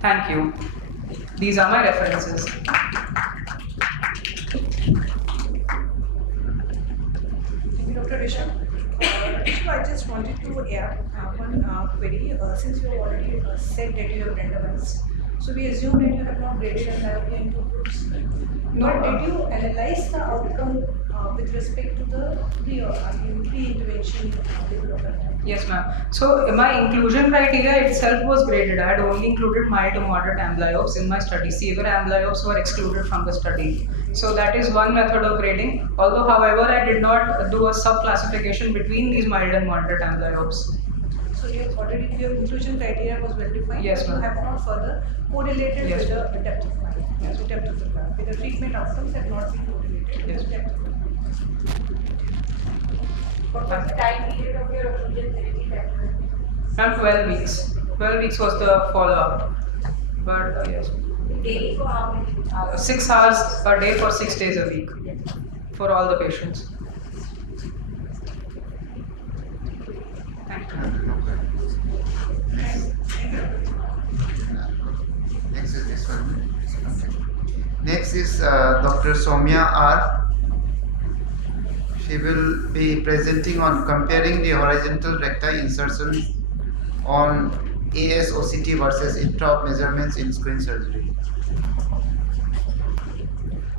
Thank you. These are my references. Dr. Rishabh, I just wanted to add one query. Since you have already said that you have randomized, so we assume that you have not graded amblyopia into groups. No. But did you analyze the outcome with respect to the pre-intervention development? Yes, ma'am. So my inclusion criteria itself was graded. I had only included mild to moderate amblyopes in my study. Severe amblyopes were excluded from the study. So that is one method of grading. Although, however, I did not do a sub-classification between these mild and moderate amblyopes. So you have already, your inclusion criteria was well defined. Yes, but you ma'am. have not further correlated Yes, with the depth of plan. Yes. The depth of the plan. With the treatment outcomes have not been correlated Yes. with the depth of the plan. What was the time period of your occlusion therapy that you had? And 12 weeks. 12 weeks was the follow-up. But yes. Daily for how many hours? 6 hours a day for 6 days a week for all the patients. Thank you. Next is this one. Next is Dr. Soumya R. She will be presenting on comparing the horizontal recti insertions on AIOCT versus intra-op measurements in squint surgery.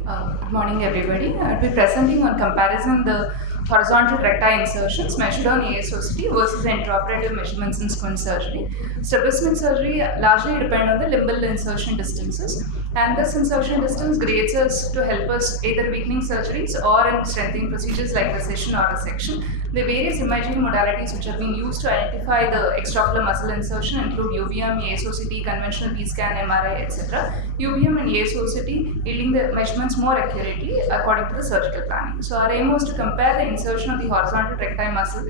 Good morning, everybody. I'll be presenting on comparison the horizontal recti insertions measured on AIOCT versus the intraoperative measurements in squint surgery. Strabismus surgery largely depend on the limbal insertion distances, and this insertion distance grades us to help us either weakening surgeries or in strengthening procedures like recession or resection. The various imaging modalities which have been used to identify the extraocular muscle insertion include UVM, AIOCT, conventional P-scan, MRI, etc. UVM and AIOCT yielding the measurements more accurately according to the surgical planning. So our aim was to compare the insertion of the horizontal recti muscle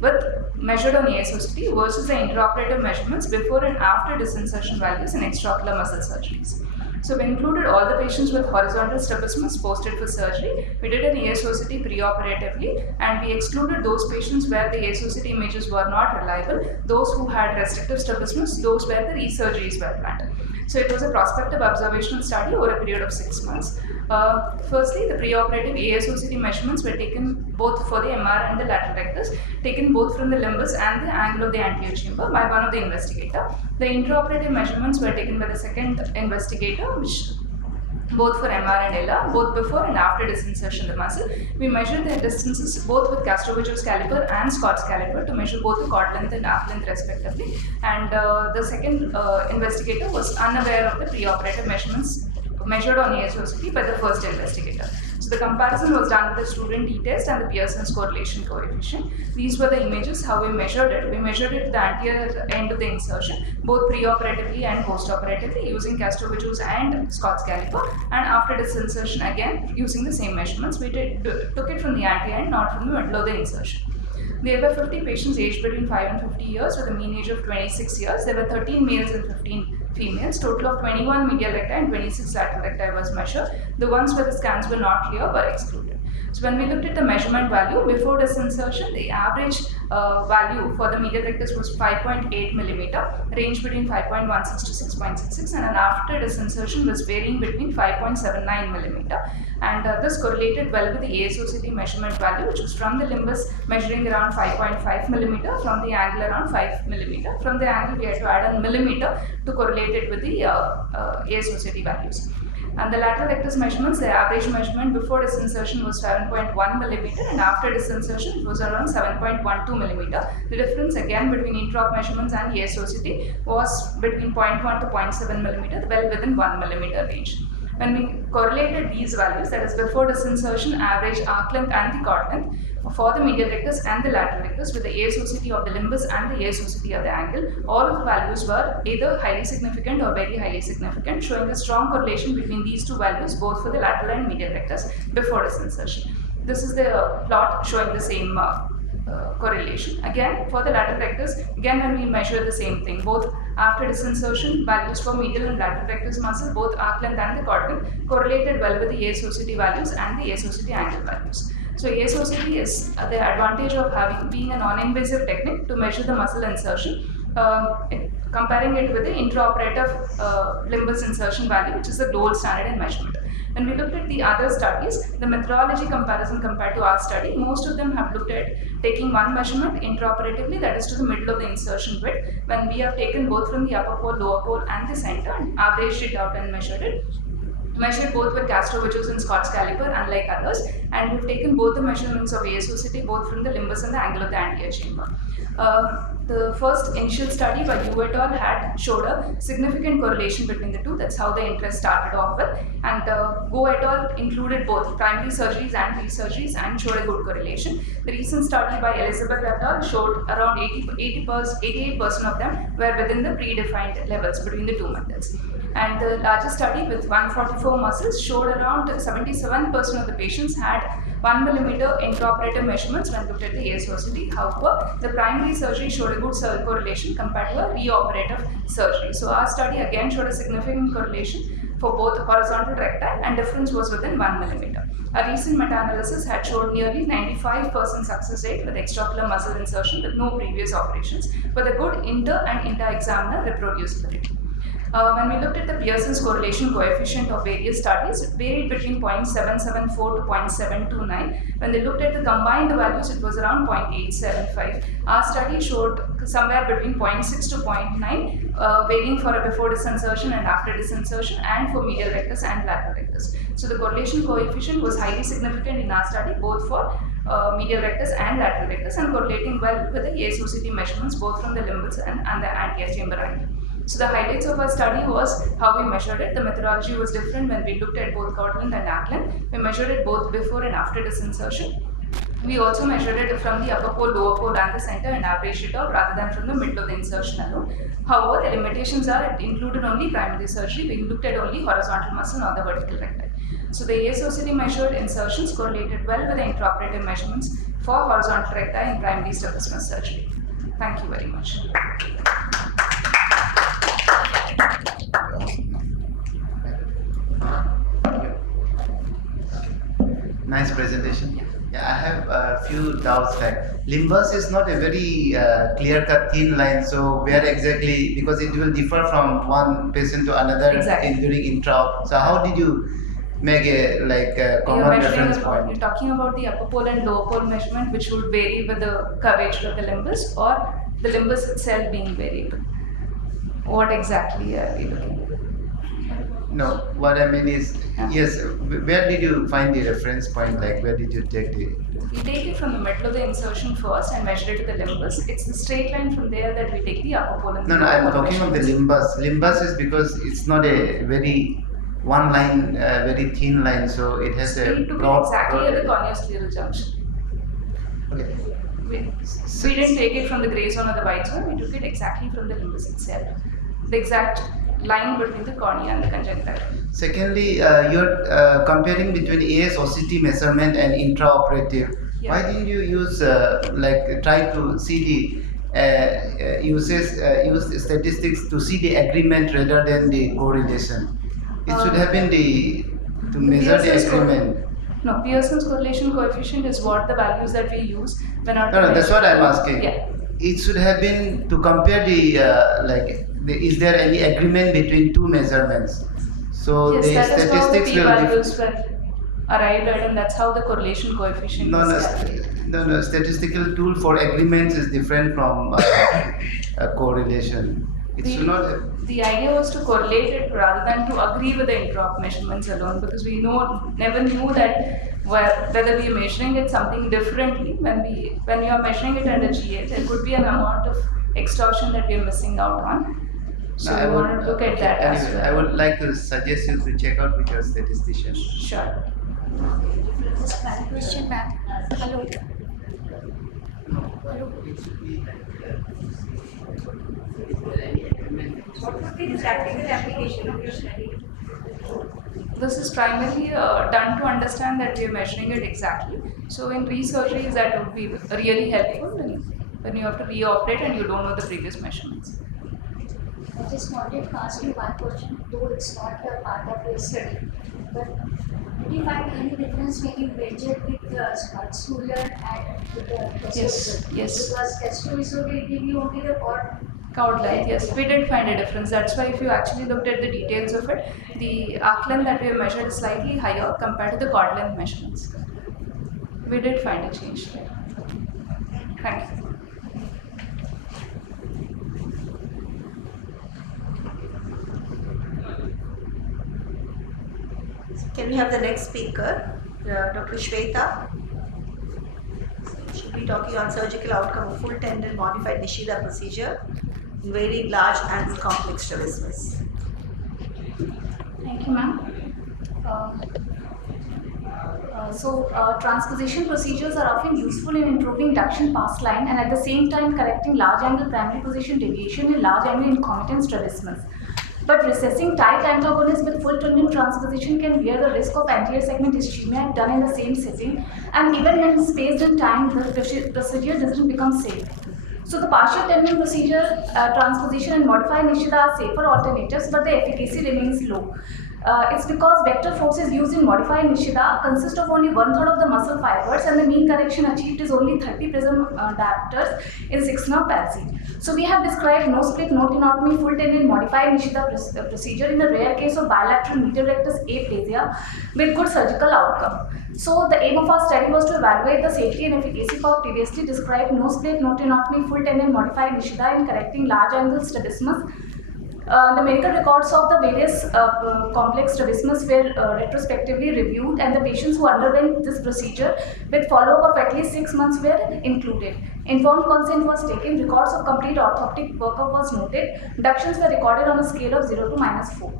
with measured on AIOCT versus the intraoperative measurements before and after disinsertion values in extraocular muscle surgeries. So we included all the patients with horizontal strabismus posted for surgery. We did an AIOCT preoperatively, and we excluded those patients where the AIOCT images were not reliable, those who had restrictive strabismus, those where the resurgeries were planned. So it was a prospective observational study over a period of 6 months. Firstly, the preoperative AIOCT measurements were taken both for the MR and the lateral rectus, taken both from the limbus and the angle of the anterior chamber by one of the investigator. The intraoperative measurements were taken by the second investigator, which both for MR and LR, both before and after disinsertion of the muscle. We measured the distances both with Castrovicius caliper and Scott's caliper to measure both the cord length and arc length respectively. And the second investigator was unaware of the preoperative measurements measured on AIOCT by the first investigator. So the comparison was done with the student t-test and the Pearson's correlation coefficient. These were the images, how we measured it. We measured it at the anterior end of the insertion, both preoperatively and postoperatively using Castrovicius and Scott's caliper, and after disinsertion again using the same measurements. We took it from the anterior end, not from the middle of the insertion. There were 50 patients aged between 5 and 50 years with a mean age of 26 years. There were 13 males and 15 females. Total of 21 medial recti and 26 lateral recti was measured. The ones where the scans were not clear were excluded. So when we looked at the measurement value before disinsertion, the average value for the medial rectus was 5.8 millimeter, range between 5.16 to 6.66, and then after disinsertion was varying between 5.79 millimeter. And this correlated well with the AIOCT measurement value, which was from the limbus measuring around 5.5 millimeter, from the angle around 5 millimeter. From the angle we had to add a millimeter to correlate it with the AIOCT values. And the lateral rectus measurements, the average measurement before disinsertion was 7.1 millimeter, and after disinsertion it was around 7.12 millimeter. The difference again between intra-op measurements and ASOCT was between 0.1 to 0.7 millimeter, well within 1 millimeter range. When we correlated these values, that is before disinsertion, average arc length and the chord length for the medial rectus and the lateral rectus with the ASOCT of the limbus and the ASOCT of the angle, all of the values were either highly significant or very highly significant, showing a strong correlation between these two values both for the lateral and medial rectus before disinsertion. This is the plot showing the same correlation. Again, for the lateral rectus, again when we measure the same thing, both after disinsertion, values for medial and lateral rectus muscle, both arc length and the chord length correlated well with the ASOCT values and the ASOCT angle values. So ASOCT is the advantage of being a non-invasive technique to measure the muscle insertion, comparing it with the intraoperative limbus insertion value, which is the gold standard in measurement. When we looked at the other studies, the methodology comparison compared to our study, most of them have looked at taking one measurement intraoperatively, that is to the middle of the insertion width, when we have taken both from the upper pole, lower pole and the center and averaged it out and measured it. Measured both with Castrovicius and Scott's caliper, unlike others, and we've taken both the measurements of ASOCT both from the limbus and the angle of the anterior chamber. The first initial study by Yu et al. Had showed a significant correlation between the two. That's how the interest started off with. And Go et al. Included both primary surgeries and re-surgeries and showed a good correlation. The recent study by Elizabeth et al. Showed around 88% of them were within the predefined levels between the two methods. And the largest study with 144 muscles showed around 77% of the patients had 1 millimeter intraoperative measurements when looked at the ASOCT. However, the primary surgery showed a good correlation compared to a reoperative surgery. So our study again showed a significant correlation for both horizontal recti, and difference was within 1 millimeter. A recent meta-analysis had showed nearly 95% success rate with extraocular muscle insertion with no previous operations, with a good inter and inter-examiner reproducibility. When we looked at the Pearson's correlation coefficient of various studies, it varied between 0.774 to 0.729. When they looked at the combined values, it was around 0.875. Our study showed somewhere between 0.6 to 0.9, varying for a before disinsertion and after disinsertion, and for medial rectus and lateral rectus. So the correlation coefficient was highly significant in our study, both for medial rectus and lateral rectus, and correlating well with the ASOCT measurements both from the limbus and the anterior chamber angle. So the highlights of our study was how we measured it. The methodology was different when we looked at both chord length and arc length. We measured it both before and after disinsertion. We also measured it from the upper pole, lower pole and the center and averaged it out rather than from the middle of the insertion alone. However, the limitations are it included only primary surgery. We looked at only horizontal muscle, not the vertical recti. So the ASOCT measured insertions correlated well with the intraoperative measurements for horizontal recti in primary strabismus surgery. Thank you very much. Nice presentation. Yeah, I have a few doubts. Like limbus is not a very clear-cut thin line. So where exactly, because it will differ from one patient to another during intra. So how did you make a common reference point? You're talking about the upper pole and lower pole measurement, which would vary with the curvature of the limbus, or the limbus itself being variable. What exactly are we looking at? No, what I mean is, yes, where did you find the reference point? Like, where did you take the? We take it from the middle of the insertion first and measure it to the limbus. It's the straight line from there that we take the upper pole and the No, I'm talking of the limbus. Limbus is because it's not a very one line, very thin line, so it has a broad. Exactly at the corneoscleral junction. Okay. We didn't take it from the gray zone or the white zone. We took it exactly from the limbus itself. The exact line between the cornea and the conjunctiva. Secondly, you're comparing between ASOCT measurement and intraoperative. Yeah. Why didn't you use try to see the use statistics to see the agreement rather than the correlation? It should have been to measure the agreement. No, Pearson's correlation coefficient is what the values that we use when our. No, that's what I'm asking. Yeah. It should have been to compare is there any agreement between two measurements? So yes, the that is how the statistics will p-values were arrived at, and that's how the correlation coefficient is calculated. No, statistical tool for agreements is different from a correlation. It should not have. The idea was to correlate it rather than to agree with the intra-op measurements alone, because we never knew that whether we are measuring it something differently. When you are measuring it under GA, there could be an amount of extortion that we are missing out on. So No, we want to look at that as anyway, well. I would like to suggest you to check out with your statistician. Sure. Just one question, ma'am. Hello. What would be the practical application of your study? This is primarily done to understand that we are measuring it exactly. So in re-surgeries, that would be really helpful when you have to re-operate and you don't know the previous measurements. I just wanted to ask you one question, though it's not a part of your study. But did you find any difference when you measured with the spuler and with the testosterone? Yes. Because testosterone will give you only the Cord length, yes, we did find a difference. That's why if you actually looked at the details of it, the arc length that we have measured is slightly higher compared to the cord length measurements. We did find a change there. Thank you. Can we have the next speaker, Dr. Shweta? She'll be talking on surgical outcome of full tendon modified Nishida procedure in very large and complex strabismus. Thank you, ma'am. Transposition procedures are often useful in improving duction pass line and at the same time correcting large angle primary position deviation in large angle incomitant strabismus. But recessing tight antagonists with full tendon transposition can bear the risk of anterior segment ischemia if done in the same setting, and even when spaced in time, the procedure doesn't become safe. So the partial tendon procedure, transposition and modified Nishida are safer alternatives, but the efficacy remains low. It's because vector forces used in modified Nishida consist of only 1/3 of the muscle fibers, and the mean correction achieved is only 30 prism diopters in 6-nerve palsy. So we have described no split, no tenotomy, full tendon modified Nishida procedure in a rare case of bilateral medial rectus aplasia with good surgical outcome. So the aim of our study was to evaluate the safety and efficacy for previously described no split, no tenotomy, full tendon modified Nishida in correcting large angle strabismus. The medical records of the various complex strabismus were retrospectively reviewed, and the patients who underwent this procedure with follow-up of at least 6 months were included. Informed consent was taken, records of complete orthoptic workup was noted, reductions were recorded on a scale of 0 to -4.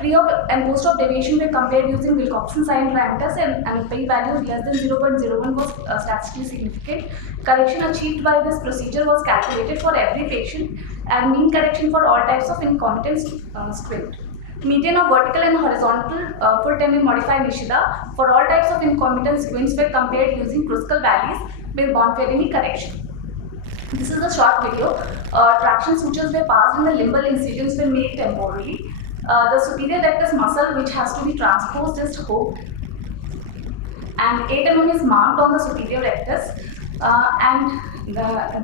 Pre-op and post-op deviation were compared using Wilcoxon sign parameters, and p-value less than 0.01 was statistically significant. Correction achieved by this procedure was calculated for every patient, and mean correction for all types of incomitant squint. Median of vertical and horizontal full tendon modified Nishida for all types of incomitant squints were compared using Kruskal values with Bonferrini correction. This is a short video. Traction sutures were passed and the limbal incisions were made temporally. The superior rectus muscle, which has to be transposed, is hooked, and 8 mm is marked on the superior rectus, and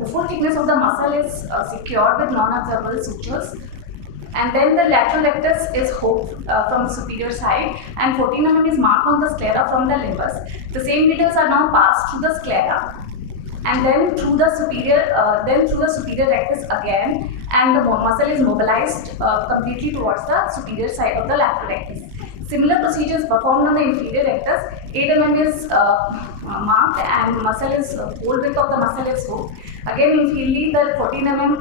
the full thickness of the muscle is secured with non-observable sutures. And then the lateral rectus is hooked from the superior side, and 14 mm is marked on the sclera from the limbus. The same needles are now passed through the sclera, and then through the superior rectus again, and the muscle is mobilized completely towards the superior side of the lateral rectus. Similar procedures performed on the inferior rectus. 8 mm is marked, and muscle is whole width of the muscle is hooked. Again, inferiorly, the 14 mm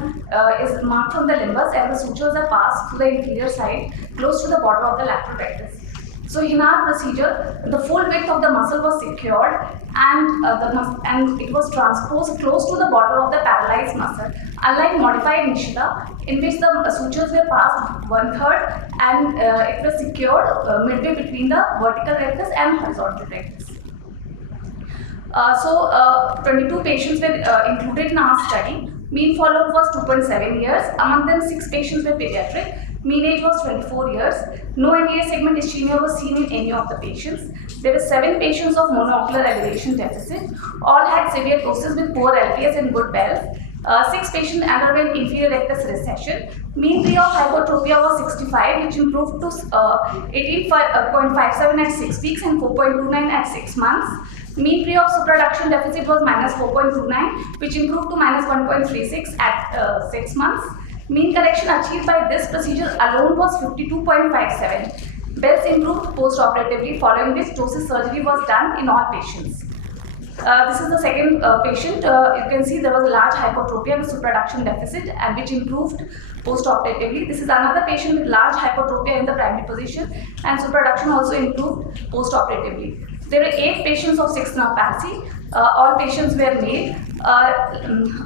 is marked from the limbus, and the sutures are passed to the inferior side, close to the border of the lateral rectus. So in our procedure, the full width of the muscle was secured, and it was transposed close to the border of the paralyzed muscle. Unlike modified Nishida, in which the sutures were passed 1/3, and it was secured midway between the vertical rectus and horizontal rectus. 22 patients were included in our study. Mean follow-up was 2.7 years. Among them, 6 patients were pediatric. Mean age was 24 years. No anterior segment ischemia was seen in any of the patients. There were 7 patients of monocular elevation deficit. All had severe ptosis with poor LPS and good BELF. 6 patients underwent inferior rectus recession. Mean pre-op hypertropia was 65, which improved to 18.57 at 6 weeks and 4.29 at 6 months. Mean pre-op supraduction deficit was -4.29, which improved to -1.36 at 6 months. Mean correction achieved by this procedure alone was 52.57. Bells improved post-operatively, following which ptosis surgery was done in all patients. This is the second patient. You can see there was a large hypertropia with supraduction deficit and which improved post-operatively. This is another patient with large hypertropia in the primary position and supraduction also improved post-operatively. There were 8 patients of 6 nerve palsy. All patients were male.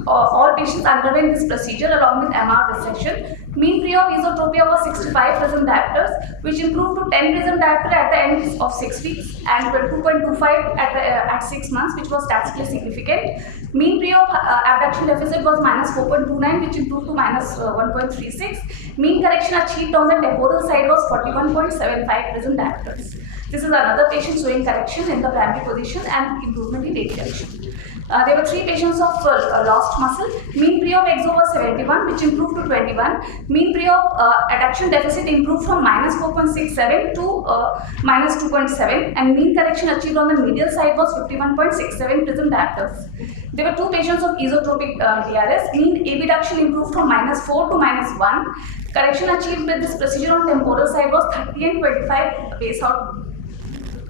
All patients underwent this procedure along with MR resection. Mean pre-op esotropia was 65 prism diopters, which improved to 10 prism diopter at the end of 6 weeks and 2.25 at 6 months, which was statistically significant. Mean pre-op abduction deficit was minus 4.29, which improved to minus 1.36. Mean correction achieved on the temporal side was 41.75 prism diopters. This is another patient showing correction in the primary position and improvement in radiation. There were 3 patients of lost muscle. Mean pre-op exo was 71, which improved to 21. Mean pre-op adduction deficit improved from minus 4.67 to minus 2.7, and mean correction achieved on the medial side was 51.67 prism diopters. There were 2 patients of esotropic DRS. Mean abduction improved from minus 4 to minus 1. Correction achieved with this procedure on temporal side was 30 and 25 base out.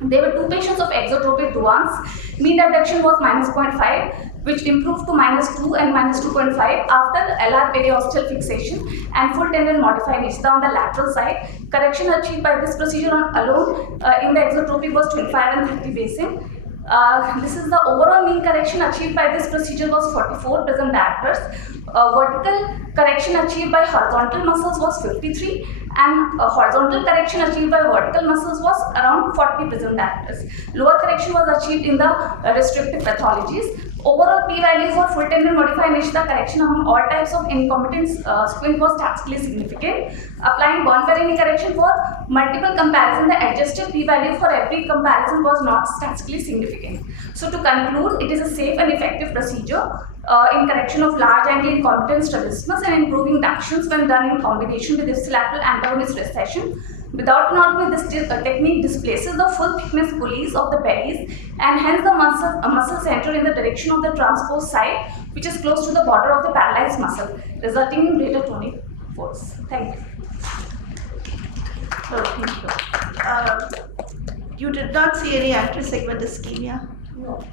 There were 2 patients of exotropic Duans. Mean abduction was minus 0.5, which improved to minus 2 and minus 2.5 after LR periosteal fixation and full tendon modified niche on the lateral side. Correction achieved by this procedure alone in the exotropic was 25 and 30 basing. This is the overall mean correction achieved by this procedure was 44 prism diopters. Vertical correction achieved by horizontal muscles was 53 and horizontal correction achieved by vertical muscles was around 40 prism diopters. Lower correction was achieved in the restrictive pathologies. Overall p-value for full tendon modified niche correction among all types of incompetence squint was statistically significant. Applying Bonferroni correction for multiple comparison, the adjusted p-value for every comparison was not statistically significant. So to conclude, it is a safe and effective procedure in correction of large angle incompetence strabismus and improving ductions when done in combination with ipsilateral antagonist recession. Without monotony, this technique displaces the full thickness pulleys of the bellies and hence the muscle center in the direction of the transverse side, which is close to the border of the paralyzed muscle, resulting in greater tonic force. Thank you. Thank you. You did not see any anterior segment ischemia? No.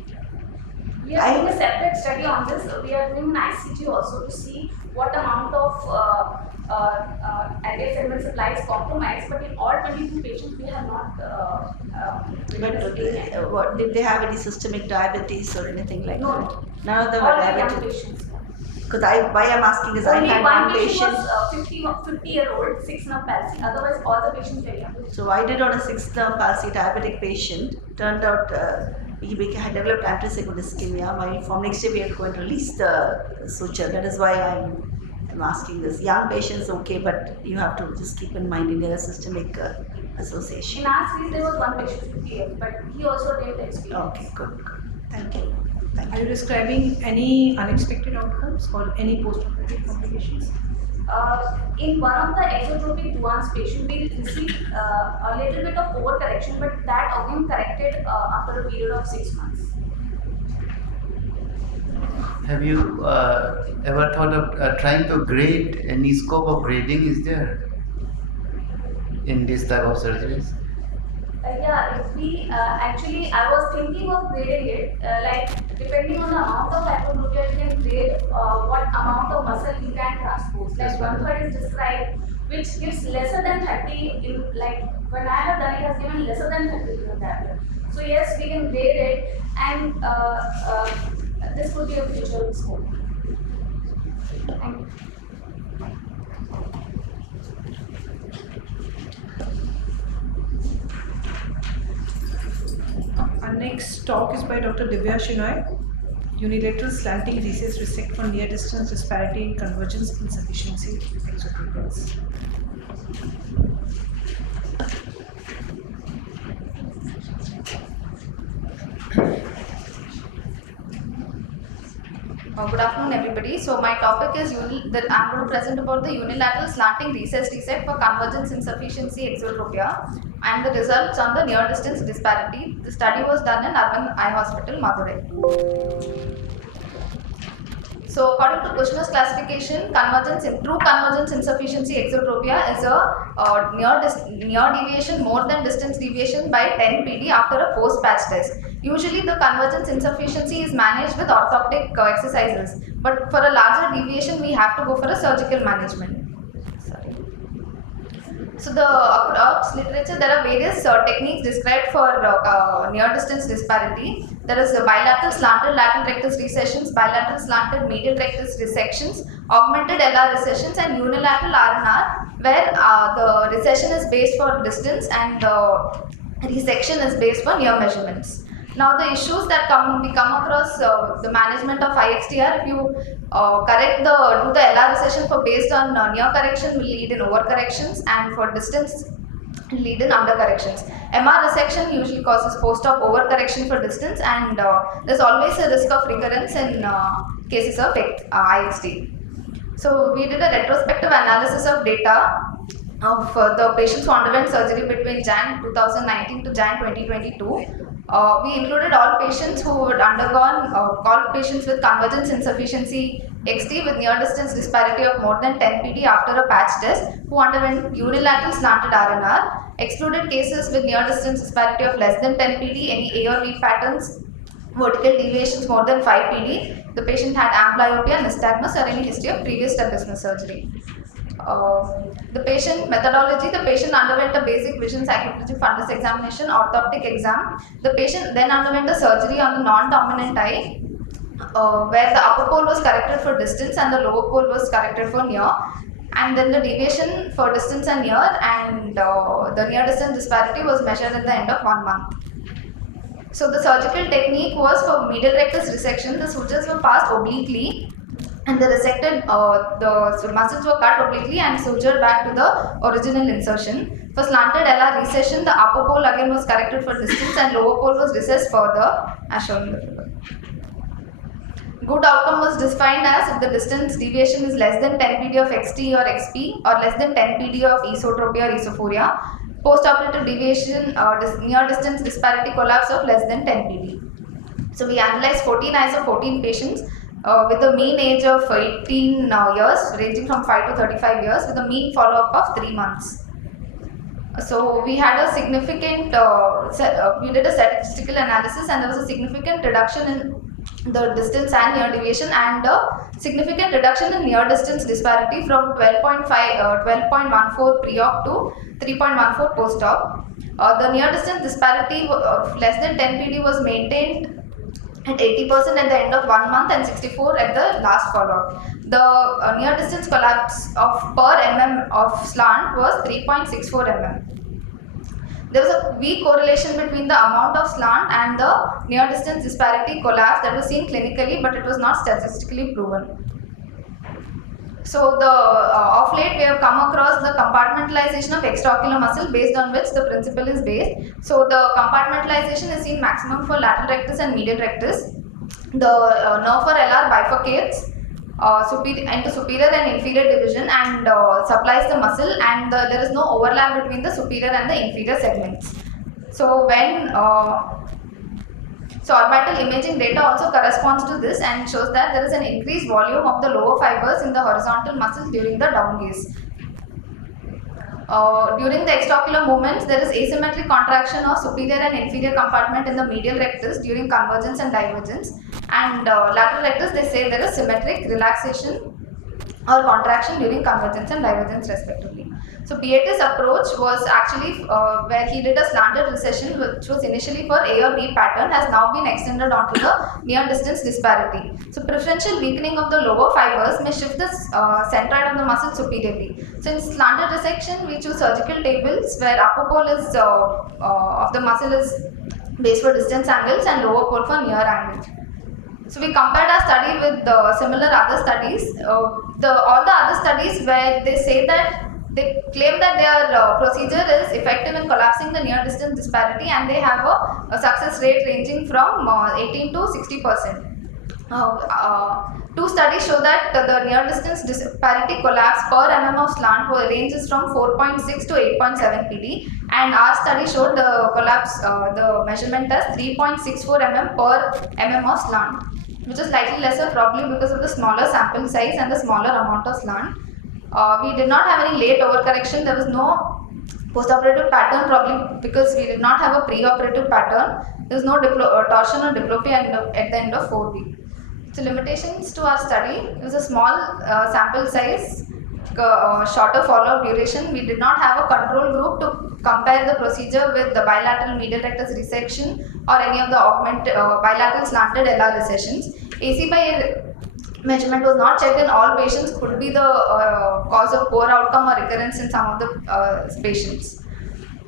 We are doing a separate study on this. We are doing an ICG also to see what amount of anterior segment supply is compromised, but in all 22 patients we have not. What, did they have any systemic diabetes or anything like No. that? None of them All were the young diabetic. patients. Because why I'm asking is I Only had one one patient patient. was 50-year-old, 6 nerve palsy. Otherwise, all the patients were young. So I did on a 6 nerve palsy diabetic patient. Turned out he had developed anterior segment ischemia. My from next day we are going to release the suture. That is why I'm asking this. Young patients okay, but you have to just keep in mind in their systemic association. In our series, there was one patient 50 years, but he also did experience. Okay, good. Thank you. Are you describing any unexpected outcomes or any post-operative complications? In one of the exotropic Duans patient, we received a little bit of overcorrection, but that again corrected after a period of 6 months. Have you ever thought of trying to grade? Any scope of grading is there in this type of surgeries? Yeah, if we actually, I was thinking of grading it, like depending on the amount of hypertrophy, you can grade what amount of muscle you can transpose. Like 1/3 is described, which gives lesser than 30. Like when I have done it, has given lesser than 30 in that. So yes, we can grade it, and this could be a future scope. Thank you. Our next talk is by Dr. Divya Shenoy. Unilateral slanting recess resect for near distance disparity in convergence insufficiency exotropics. Good afternoon, everybody. So my topic is that I'm going to present about the unilateral slanting recess reset for convergence insufficiency exotropia and the results on the near distance disparity. The study was done in Urban Eye Hospital, Madurai. So according to Kushner's classification, true convergence insufficiency exotropia is a near deviation more than distance deviation by 10 PD after a post-patch test. Usually the convergence insufficiency is managed with orthoptic exercises, but for a larger deviation we have to go for a surgical management. So the across literature, there are various techniques described for near-distance disparity. There is bilateral slanted lateral rectus recessions, bilateral slanted medial rectus resections, augmented LR recessions, and unilateral RNR, where the recession is based for distance and the resection is based for near measurements. Now the issues that we come across the management of IXTR, if you do the LR recession for based on near correction will lead in overcorrections, and for distance lead in undercorrections. MR resection usually causes post-op overcorrection for distance, and there's always a risk of recurrence in cases of IXT. So we did a retrospective analysis of data of the patients who underwent surgery between Jan 2019 to Jan 2022. We included all patients who had undergone, all patients with convergence insufficiency XT with near distance disparity of more than 10 PD after a patch test, who underwent unilateral slanted RNR, excluded cases with near distance disparity of less than 10 PD, any A or V patterns, vertical deviations more than 5 PD, the patient had amblyopia, nystagmus, or any history of previous strabismus surgery. The patient methodology, the patient underwent a basic vision psychology fundus examination, orthoptic exam. The patient then underwent a surgery on the non-dominant eye, where the upper pole was corrected for distance and the lower pole was corrected for near, and then the deviation for distance and near, and the near distance disparity was measured at the end of 1 month. So the surgical technique was for medial rectus resection. The sutures were passed obliquely, and the resected, the muscles were cut obliquely and sutured back to the original insertion. For slanted LR recession, the upper pole again was corrected for distance and lower pole was recessed further, as shown in the figure. Good outcome was defined as if the distance deviation is less than 10 PD of XT or XP or less than 10 PD of esotropia or esophoria. Post-operative deviation near distance disparity collapse of less than 10 PD. So we analyzed 14 eyes of 14 patients with a mean age of 18 years, ranging from 5 to 35 years, with a mean follow-up of 3 months. So we had a significant, we did a statistical analysis, and there was a significant reduction in the distance and near deviation, and a significant reduction in near distance disparity from 12.14 pre-op to 3.14 post-op. The near distance disparity of less than 10 PD was maintained at 80% at the end of 1 month and 64% at the last follow-up. The near distance collapse of per mm of slant was 3.64 mm. There was a weak correlation between the amount of slant and the near distance disparity collapse that was seen clinically, but it was not statistically proven. So the of late we have come across the compartmentalization of extraocular muscle, based on which the principle is based. So the compartmentalization is seen maximum for lateral rectus and medial rectus. The nerve for LR bifurcates into superior and inferior division and supplies the muscle, and there is no overlap between the superior and the inferior segments. So when So orbital imaging data also corresponds to this and shows that there is an increased volume of the lower fibers in the horizontal muscles during the down gaze. During the extraocular movements, there is asymmetric contraction of superior and inferior compartment in the medial rectus during convergence and divergence, and lateral rectus, they say there is symmetric relaxation or contraction during convergence and divergence respectively. So Piet's approach was actually where he did a slanted recession, which was initially for A or B pattern, has now been extended onto the near distance disparity. So preferential weakening of the lower fibers may shift the centroid of the muscle superiorly. So in slanted resection, we choose surgical tables where upper pole is of the muscle is based for distance angles and lower pole for near angle. So we compared our study with similar other studies. All the other studies where they say that they claim that their procedure is effective in collapsing the near distance disparity, and they have a success rate ranging from 18 to 60%. Two studies show that the near distance disparity collapse per mm of slant ranges from 4.6 to 8.7 PD, and our study showed the collapse, the measurement as 3.64 mm per mm of slant. which is slightly lesser probably because of the smaller sample size and the smaller amount of slant. We did not have any late overcorrection. There was no postoperative pattern probably because we did not have a preoperative pattern. There was no torsion or diplopia at the end of 4 weeks. So limitations to our study, it was a small sample size, shorter follow-up duration. We did not have a control group to compare the procedure with the bilateral medial rectus resection or any of the bilateral slanted LR recessions. AC by measurement was not checked in all patients, could be the cause of poor outcome or recurrence in some of the patients.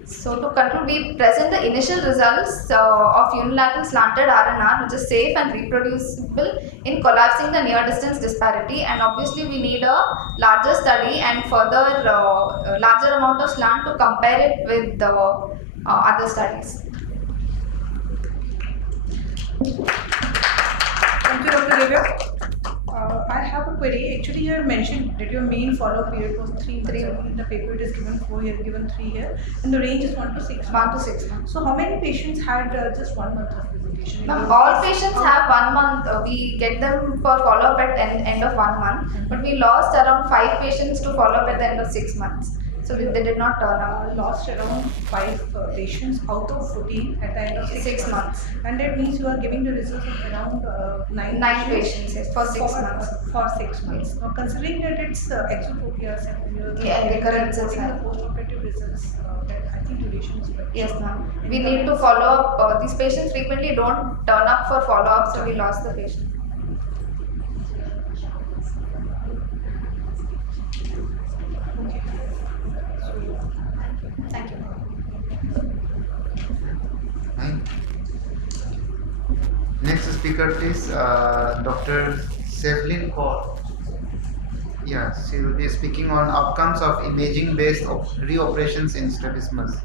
So to conclude, we present the initial results of unilateral slanted RNR, which is safe and reproducible in collapsing the near distance disparity, and obviously we need a larger study and further larger amount of slant to compare it with the other studies. Thank you, Dr. Divya. I have a query. Actually, you have mentioned that your main follow-up period was 3 months. In the paper, it is given 4 here, given 3 here, and the range is 1 to 6 months. 1 to 6 months. So, how many patients had just 1 month of visitation? All patients have 1 month. We get them for follow-up at end of 1 month, but we lost around 5 patients to follow-up at the end of 6 months. So they did not turn up. Lost around 5 patients out of 14 at the end of 6 months. And that means you are giving the results of around 9 patients, yes, for 6 months. For 6 months. Now, considering that it's exotropia, recurrences, the post-operative results, that I think duration is better. Yes, ma'am. We need to follow up. These patients frequently don't turn up for follow-up, so we lost the patient. Thank you. Next speaker, please, Dr. Sevlin Kaur. Yeah, she will be speaking on outcomes of imaging-based reoperations in strabismus.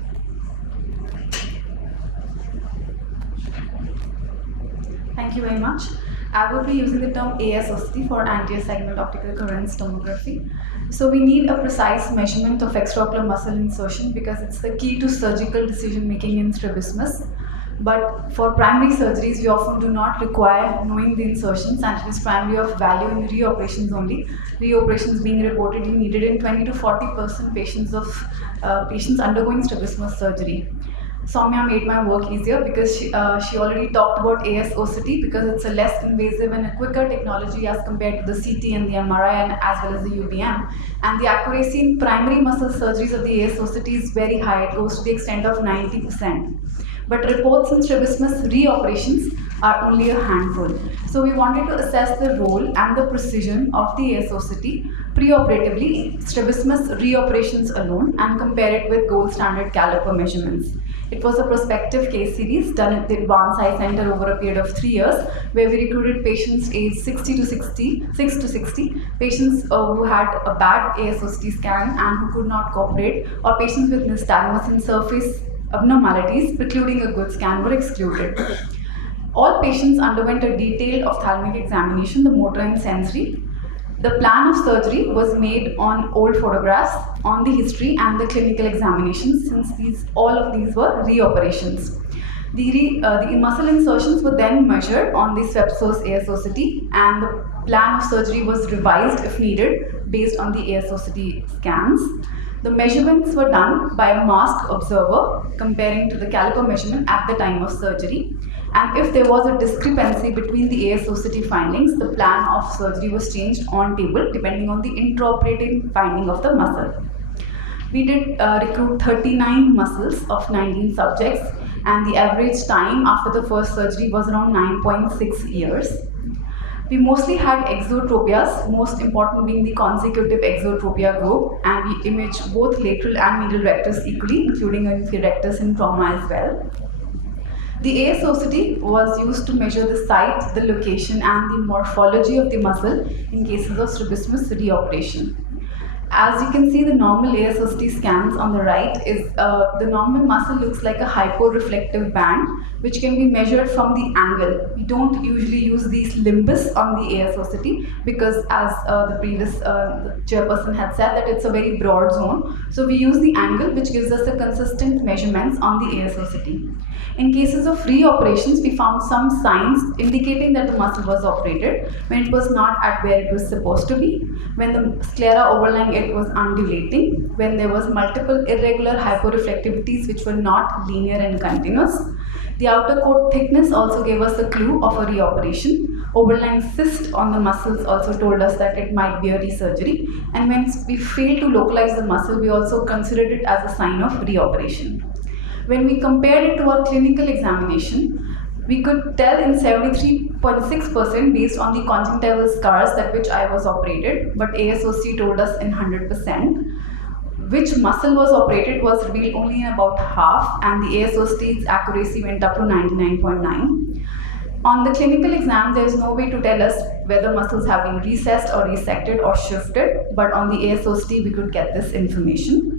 Thank you very much. I will be using the term AIOC for anterior segment optical coherence tomography. So we need a precise measurement of extraocular muscle insertion because it's the key to surgical decision making in strabismus. But for primary surgeries, we often do not require knowing the insertions, and it is primarily of value in reoperations only. Reoperations being reportedly needed in 20 to 40% patients undergoing strabismus surgery. Soumya made my work easier because she already talked about AIOC because it's a less invasive and a quicker technology as compared to the CT and the MRI and as well as the UBM. And the accuracy in primary muscle surgeries of the AIOC is very high. It goes to the extent of 90%. But reports in strabismus reoperations are only a handful. So we wanted to assess the role and the precision of the AIOC preoperatively, strabismus reoperations alone, and compare it with gold standard caliper measurements. It was a prospective case series done at the Advanced Eye Center over a period of 3 years, where we recruited patients aged 6 to 60, patients who had a bad AIOC scan and who could not cooperate, or patients with nystagmus and surface abnormalities precluding a good scan were excluded. All patients underwent a detailed ophthalmic examination, the motor and sensory. The plan of surgery was made on old photographs, on the history and the clinical examinations, since all of these were reoperations. The muscle insertions were then measured on the swept source AIOC, and the plan of surgery was revised if needed based on the AIOC scans. The measurements were done by a masked observer comparing to the caliper measurement at the time of surgery. And if there was a discrepancy between the AIOC findings, the plan of surgery was changed on table depending on the intraoperative finding of the muscle. We did recruit 39 muscles of 19 subjects, and the average time after the first surgery was around 9.6 years. We mostly had exotropias, most important being the consecutive exotropia group, and we imaged both lateral and medial rectus equally, including a inferior rectus in trauma as well. The AIOC was used to measure the site, the location, and the morphology of the muscle in cases of strabismus reoperation. As you can see, the normal ASOCT scans on the right is the normal muscle looks like a hyporeflective band, which can be measured from the angle. We don't usually use these limbus on the ASOCT because, as the previous chairperson had said, that it's a very broad zone. So we use the angle, which gives us a consistent measurements on the ASOCT. In cases of reoperations, we found some signs indicating that the muscle was operated when it was not at where it was supposed to be, when the sclera overlying it was undulating, when there was multiple irregular hyporeflectivities which were not linear and continuous. The outer coat thickness also gave us a clue of a reoperation. Overlying cyst on the muscles also told us that it might be a resurgery. And when we failed to localize the muscle, we also considered it as a sign of reoperation. When we compared it to our clinical examination, we could tell in 73.6% based on the conjunctival scars that which I was operated, but ASOC told us in 100%. Which muscle was operated was revealed only in about half, and the ASOC's accuracy went up to 99.9. On the clinical exam, there is no way to tell us whether muscles have been recessed or resected or shifted, but on the ASOC we could get this information.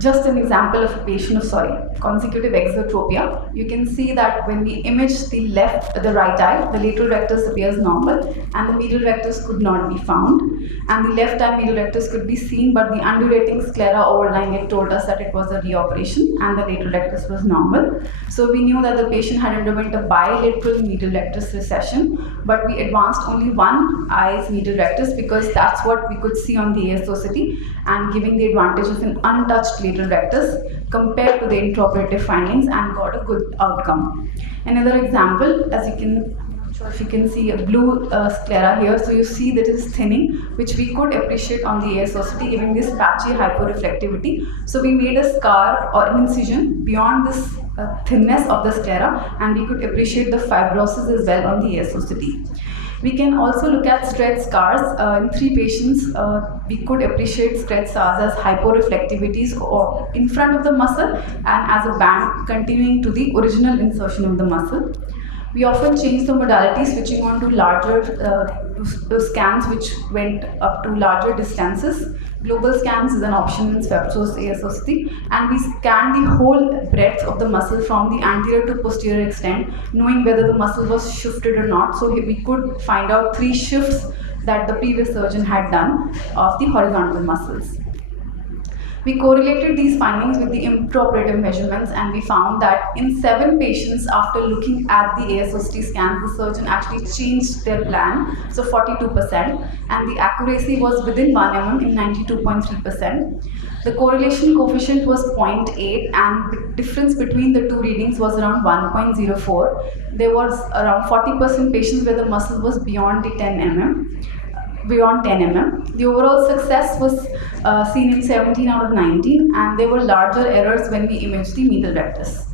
Just an example of a patient of consecutive exotropia. You can see that when we image the right eye, the lateral rectus appears normal and the medial rectus could not be found. And the left eye medial rectus could be seen, but the undulating sclera overlying it told us that it was a reoperation and the lateral rectus was normal. So we knew that the patient had underwent a bilateral medial rectus recession, but we advanced only one eye's medial rectus because that's what we could see on the ASOCT, and giving the advantage of an untouched lateral rectus compared to the intraoperative findings, and got a good outcome. Another example, as you can, I'm not sure if you can see a blue sclera here, so you see that it is thinning, which we could appreciate on the ASOCT, giving this patchy hyporeflectivity. So we made a scar or an incision beyond this thinness of the sclera, and we could appreciate the fibrosis as well on the ASOCT. We can also look at stretch scars. In 3 patients, we could appreciate stretch scars as hyporeflectivities or in front of the muscle and as a band continuing to the original insertion of the muscle. We often change the modality, switching on to larger to scans which went up to larger distances. Global scans is an option in Swepso's ASOCT, and we scan the whole breadth of the muscle from the anterior to posterior extent, knowing whether the muscle was shifted or not. So we could find out 3 shifts that the previous surgeon had done of the horizontal muscles. We correlated these findings with the intraoperative measurements, and we found that in 7 patients, after looking at the ASOCT scans, the surgeon actually changed their plan, so 42%, and the accuracy was within 1 mm in 92.3%. The correlation coefficient was 0.8, and the difference between the 2 readings was around 1.04. There was around 40% patients where the muscle was beyond the 10 mm. Beyond 10 mm. The overall success was seen in 17 out of 19, and there were larger errors when we imaged the medial rectus.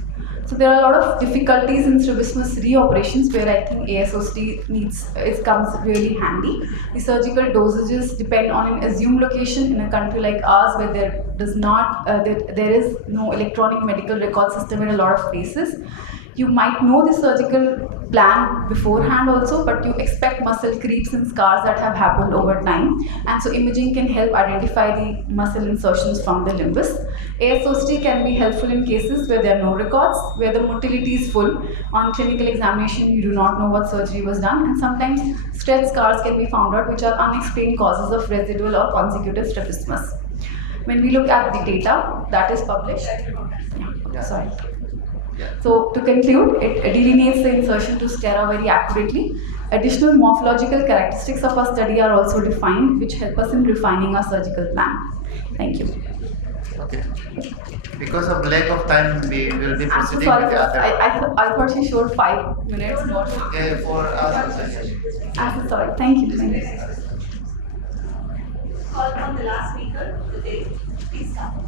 So there are a lot of difficulties in strabismus reoperations where I think ASOCT comes really handy. The surgical dosages depend on an assumed location in a country like ours where there is no electronic medical record system in a lot of places. You might know the surgical plan beforehand also, but you expect muscle creeps and scars that have happened over time. And so imaging can help identify the muscle insertions from the limbus. ASOCT can be helpful in cases where there are no records, where the motility is full. On clinical examination, you do not know what surgery was done, and sometimes stretch scars can be found out, which are unexplained causes of residual or consecutive strabismus. When we look at the data that is published, So to conclude, it delineates the insertion to sclera very accurately. Additional morphological characteristics of our study are also defined, which help us in refining our surgical plan. Thank you. Okay. Because of lack of time, we will be proceeding with the other. I thought she showed 5 minutes more. Okay, for us. I'm sorry. Thank you. Thank you. Call on the last speaker of the day. Please come.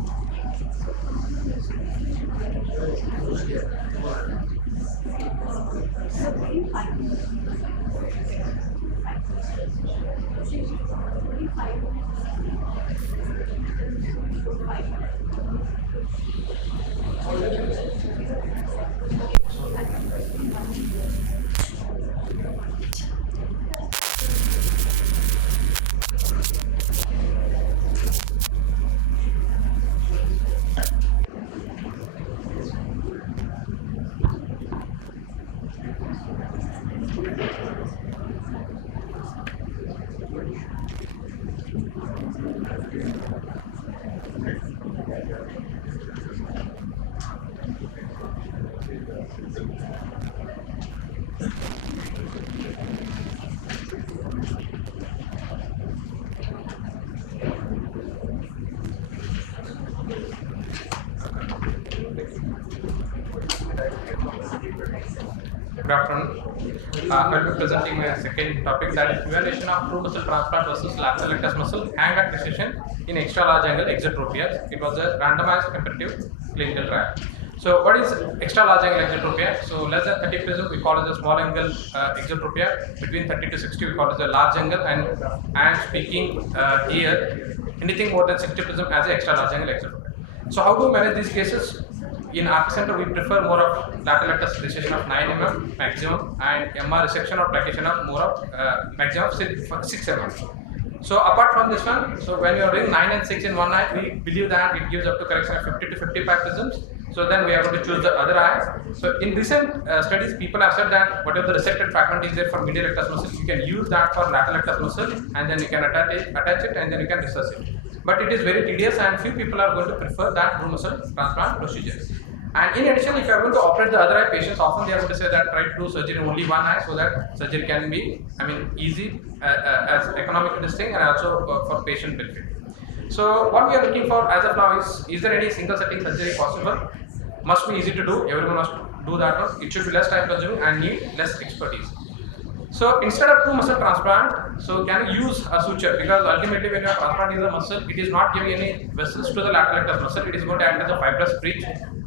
Good afternoon. I will be presenting my second topic, that is evaluation of true muscle transplant versus lateral rectus muscle hang back decision in extra large angle exotropia. It was a randomized comparative clinical trial. So what is extra large angle exotropia? So less than 30 prism we call it a small angle exotropia. Between 30 to 60 we call it a large angle, and I am speaking here anything more than 60 prism as an extra large angle exotropia. So how to manage these cases? In our center, we prefer more of lateral rectus resection of 9 mm maximum, and MR resection or plication of more of maximum of 6 mm. So apart from this one, so when you are doing 9 and 6 in one eye, we believe that it gives up to correction of 50 to 55 prisms. So then we are going to choose the other eye. So in recent studies, people have said that whatever the resected fragment is there for medial rectus muscle, you can use that for lateral rectus muscle, and then you can attach it, and then you can recess it. But it is very tedious, and few people are going to prefer that true muscle transplant procedure. And in addition, if you are going to operate the other eye, patients often they are going to say that try to do surgery in only one eye, so that surgery can be, easy as economic this thing, and also for patient benefit. So what we are looking for as of now is there any single setting surgery possible? Must be easy to do. Everyone must do that one. It should be less time consuming and need less expertise. So instead of true muscle transplant, so can you use a suture? Because ultimately when you are transplanting the muscle, it is not giving any vessels to the lateral rectus muscle. It is going to act as a fibrous bridge,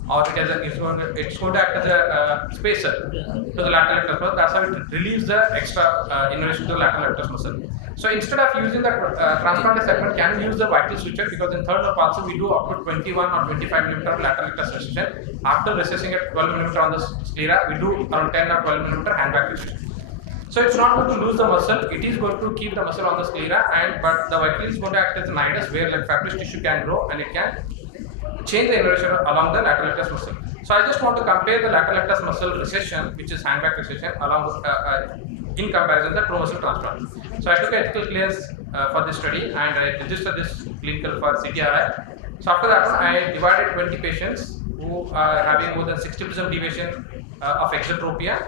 or it's going to act as a spacer to the lateral rectus muscle. That's how it relieves the extra innervation to the lateral rectus muscle. So instead of using the transplanted segment, can we use the vital suture? Because in third nerve also we do up to 21 or 25 mm lateral rectus recession. After recessing at 12 mm on the sclera, we do around 10 or 12 mm hand back recession. So it's not going to lose the muscle, it is going to keep the muscle on the sclera, but the vital is going to act as a nidus where like fibrous tissue can grow and it can change the innervation along the lateral rectus muscle. So I just want to compare the lateral rectus muscle recession, which is hand back recession, along with, in comparison the true muscle transplant. So I took ethical clearance for this study, and I registered this clinical for CTRI. So after that I divided 20 patients who are having more than 60 prism deviation of exotropia,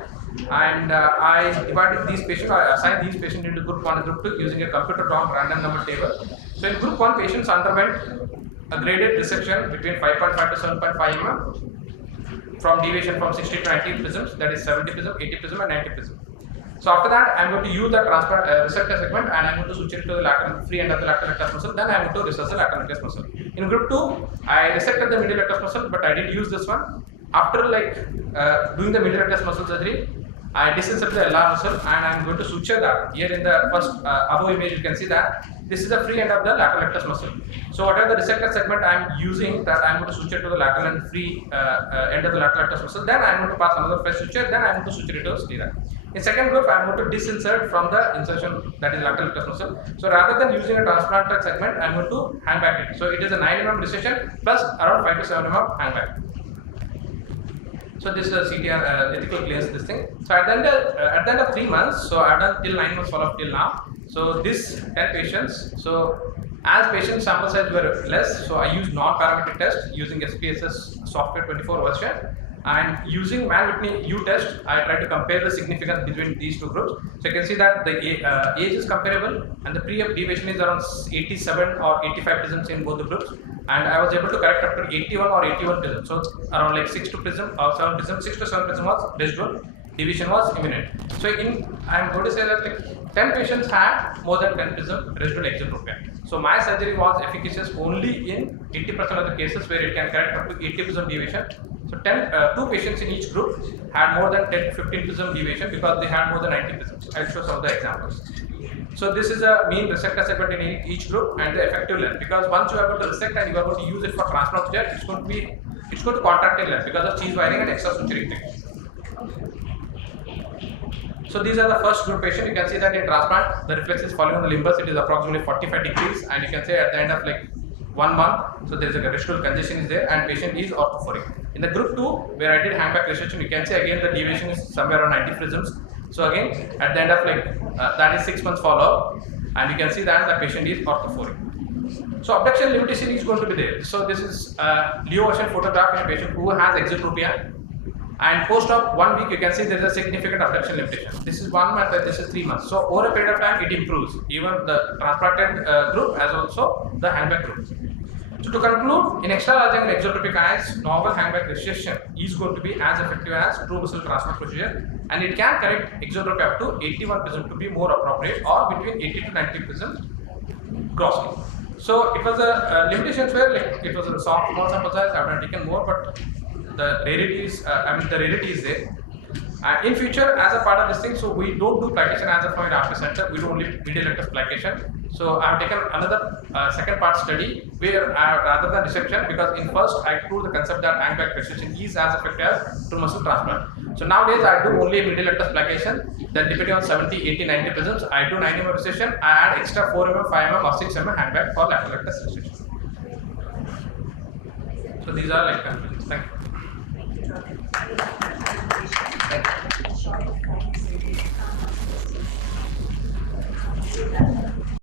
and I divided these patients, I assigned these patients into group 1 and group 2 using a computer drawn random number table. So in group 1, patients underwent a graded resection between 5.5 to 7.5 mm from deviation from 60 to 90 prisms, that is 70 prism, 80 prism and 90 prism. So after that I am going to use the transplant resector segment, and I am going to suture it to the lateral free end of the lateral rectus muscle. Then I am going to recess the lateral rectus muscle. In group 2, I resected the medial rectus muscle, but I didn't use this one. After doing the medial rectus muscle surgery, I disinserted the LR muscle, and I am going to suture that. Here in the first above image you can see that this is the free end of the lateral rectus muscle. So whatever the resector segment I am using, that I am going to suture to the lateral and free end of the lateral rectus muscle. Then I am going to pass another fresh suture. Then I am going to suture it to the sclera. In second group, I am going to disinsert from the insertion, that is lateral rectus muscle. So rather than using a transplanted segment, I am going to hang back it. So it is a 9 mm recession plus around 5 to 7 mm hang back. So this is a CTR ethical clearance this thing. So at the end of 3 months, so I have done till 9 months follow up till now. So this 10 patients. So as patient sample size were less, so I used non-parametric test using SPSS software 24 version, and using Mann Whitney U test, I tried to compare the significance between these two groups. So you can see that the age is comparable, and the pre-up deviation is around 87 or 85 prisms in both the groups, and I was able to correct up to 81 or 81 prisms. So around like 6 to 7 prism was residual, deviation was imminent. So I am going to say that like 10 patients had more than 10 prism residual exotropia. So my surgery was efficacious only in 80% of the cases where it can correct up to 80 prism deviation. So 2 patients in each group had more than 10 to 15 prism deviation because they had more than 90 prisms. I'll show some of the examples. So this is a mean resector segment in each group and the effective length, because once you are going to resect and you are going to use it for transplant, it's going to contract in length because of cheese wiring and extra suturing technique. So these are the first group patient. You can see that in transplant the reflex is falling on the limbus. It is approximately 45 degrees, and you can say at the end of like 1 month, so there is a residual congestion is there, and patient is orthophoric. In the group 2, where I did hang back resection, you can see again the deviation is somewhere around 90 prisms. So again at the end of that is 6 months follow up, and you can see that the patient is orthophoric. So abduction limitation is going to be there. So this is Leo version photograph in a patient who has exotropia, and post-op 1 week you can see there is a significant abduction limitation. This is 1 month and this is 3 months. So over a period of time it improves, even the transplanted group as also the handback group. So to conclude, in extra large angle exotropic eyes, novel hangback recession is going to be as effective as true muscle transplant procedure, and it can correct exotropy up to 81% to be more appropriate, or between 80 to 90% grossly. So it was a limitations were like it was a small sample size. I would have taken more, but the rarity is the rarity is there. In future, as a part of this thing, so we don't do plication as a from our center. We do only medial lectus plication. So I have taken another second part study where rather than dissection, because in first I proved the concept that hangback recession is as effective as true muscle transplant. So nowadays I do only medial lectus plication. Then depending on 70, 80, 90%, I do 9 mm recession. I add extra 4 mm, 5 mm, or 6 mm hangback for lateral lectus recession. So these are like conclusions. Thank you.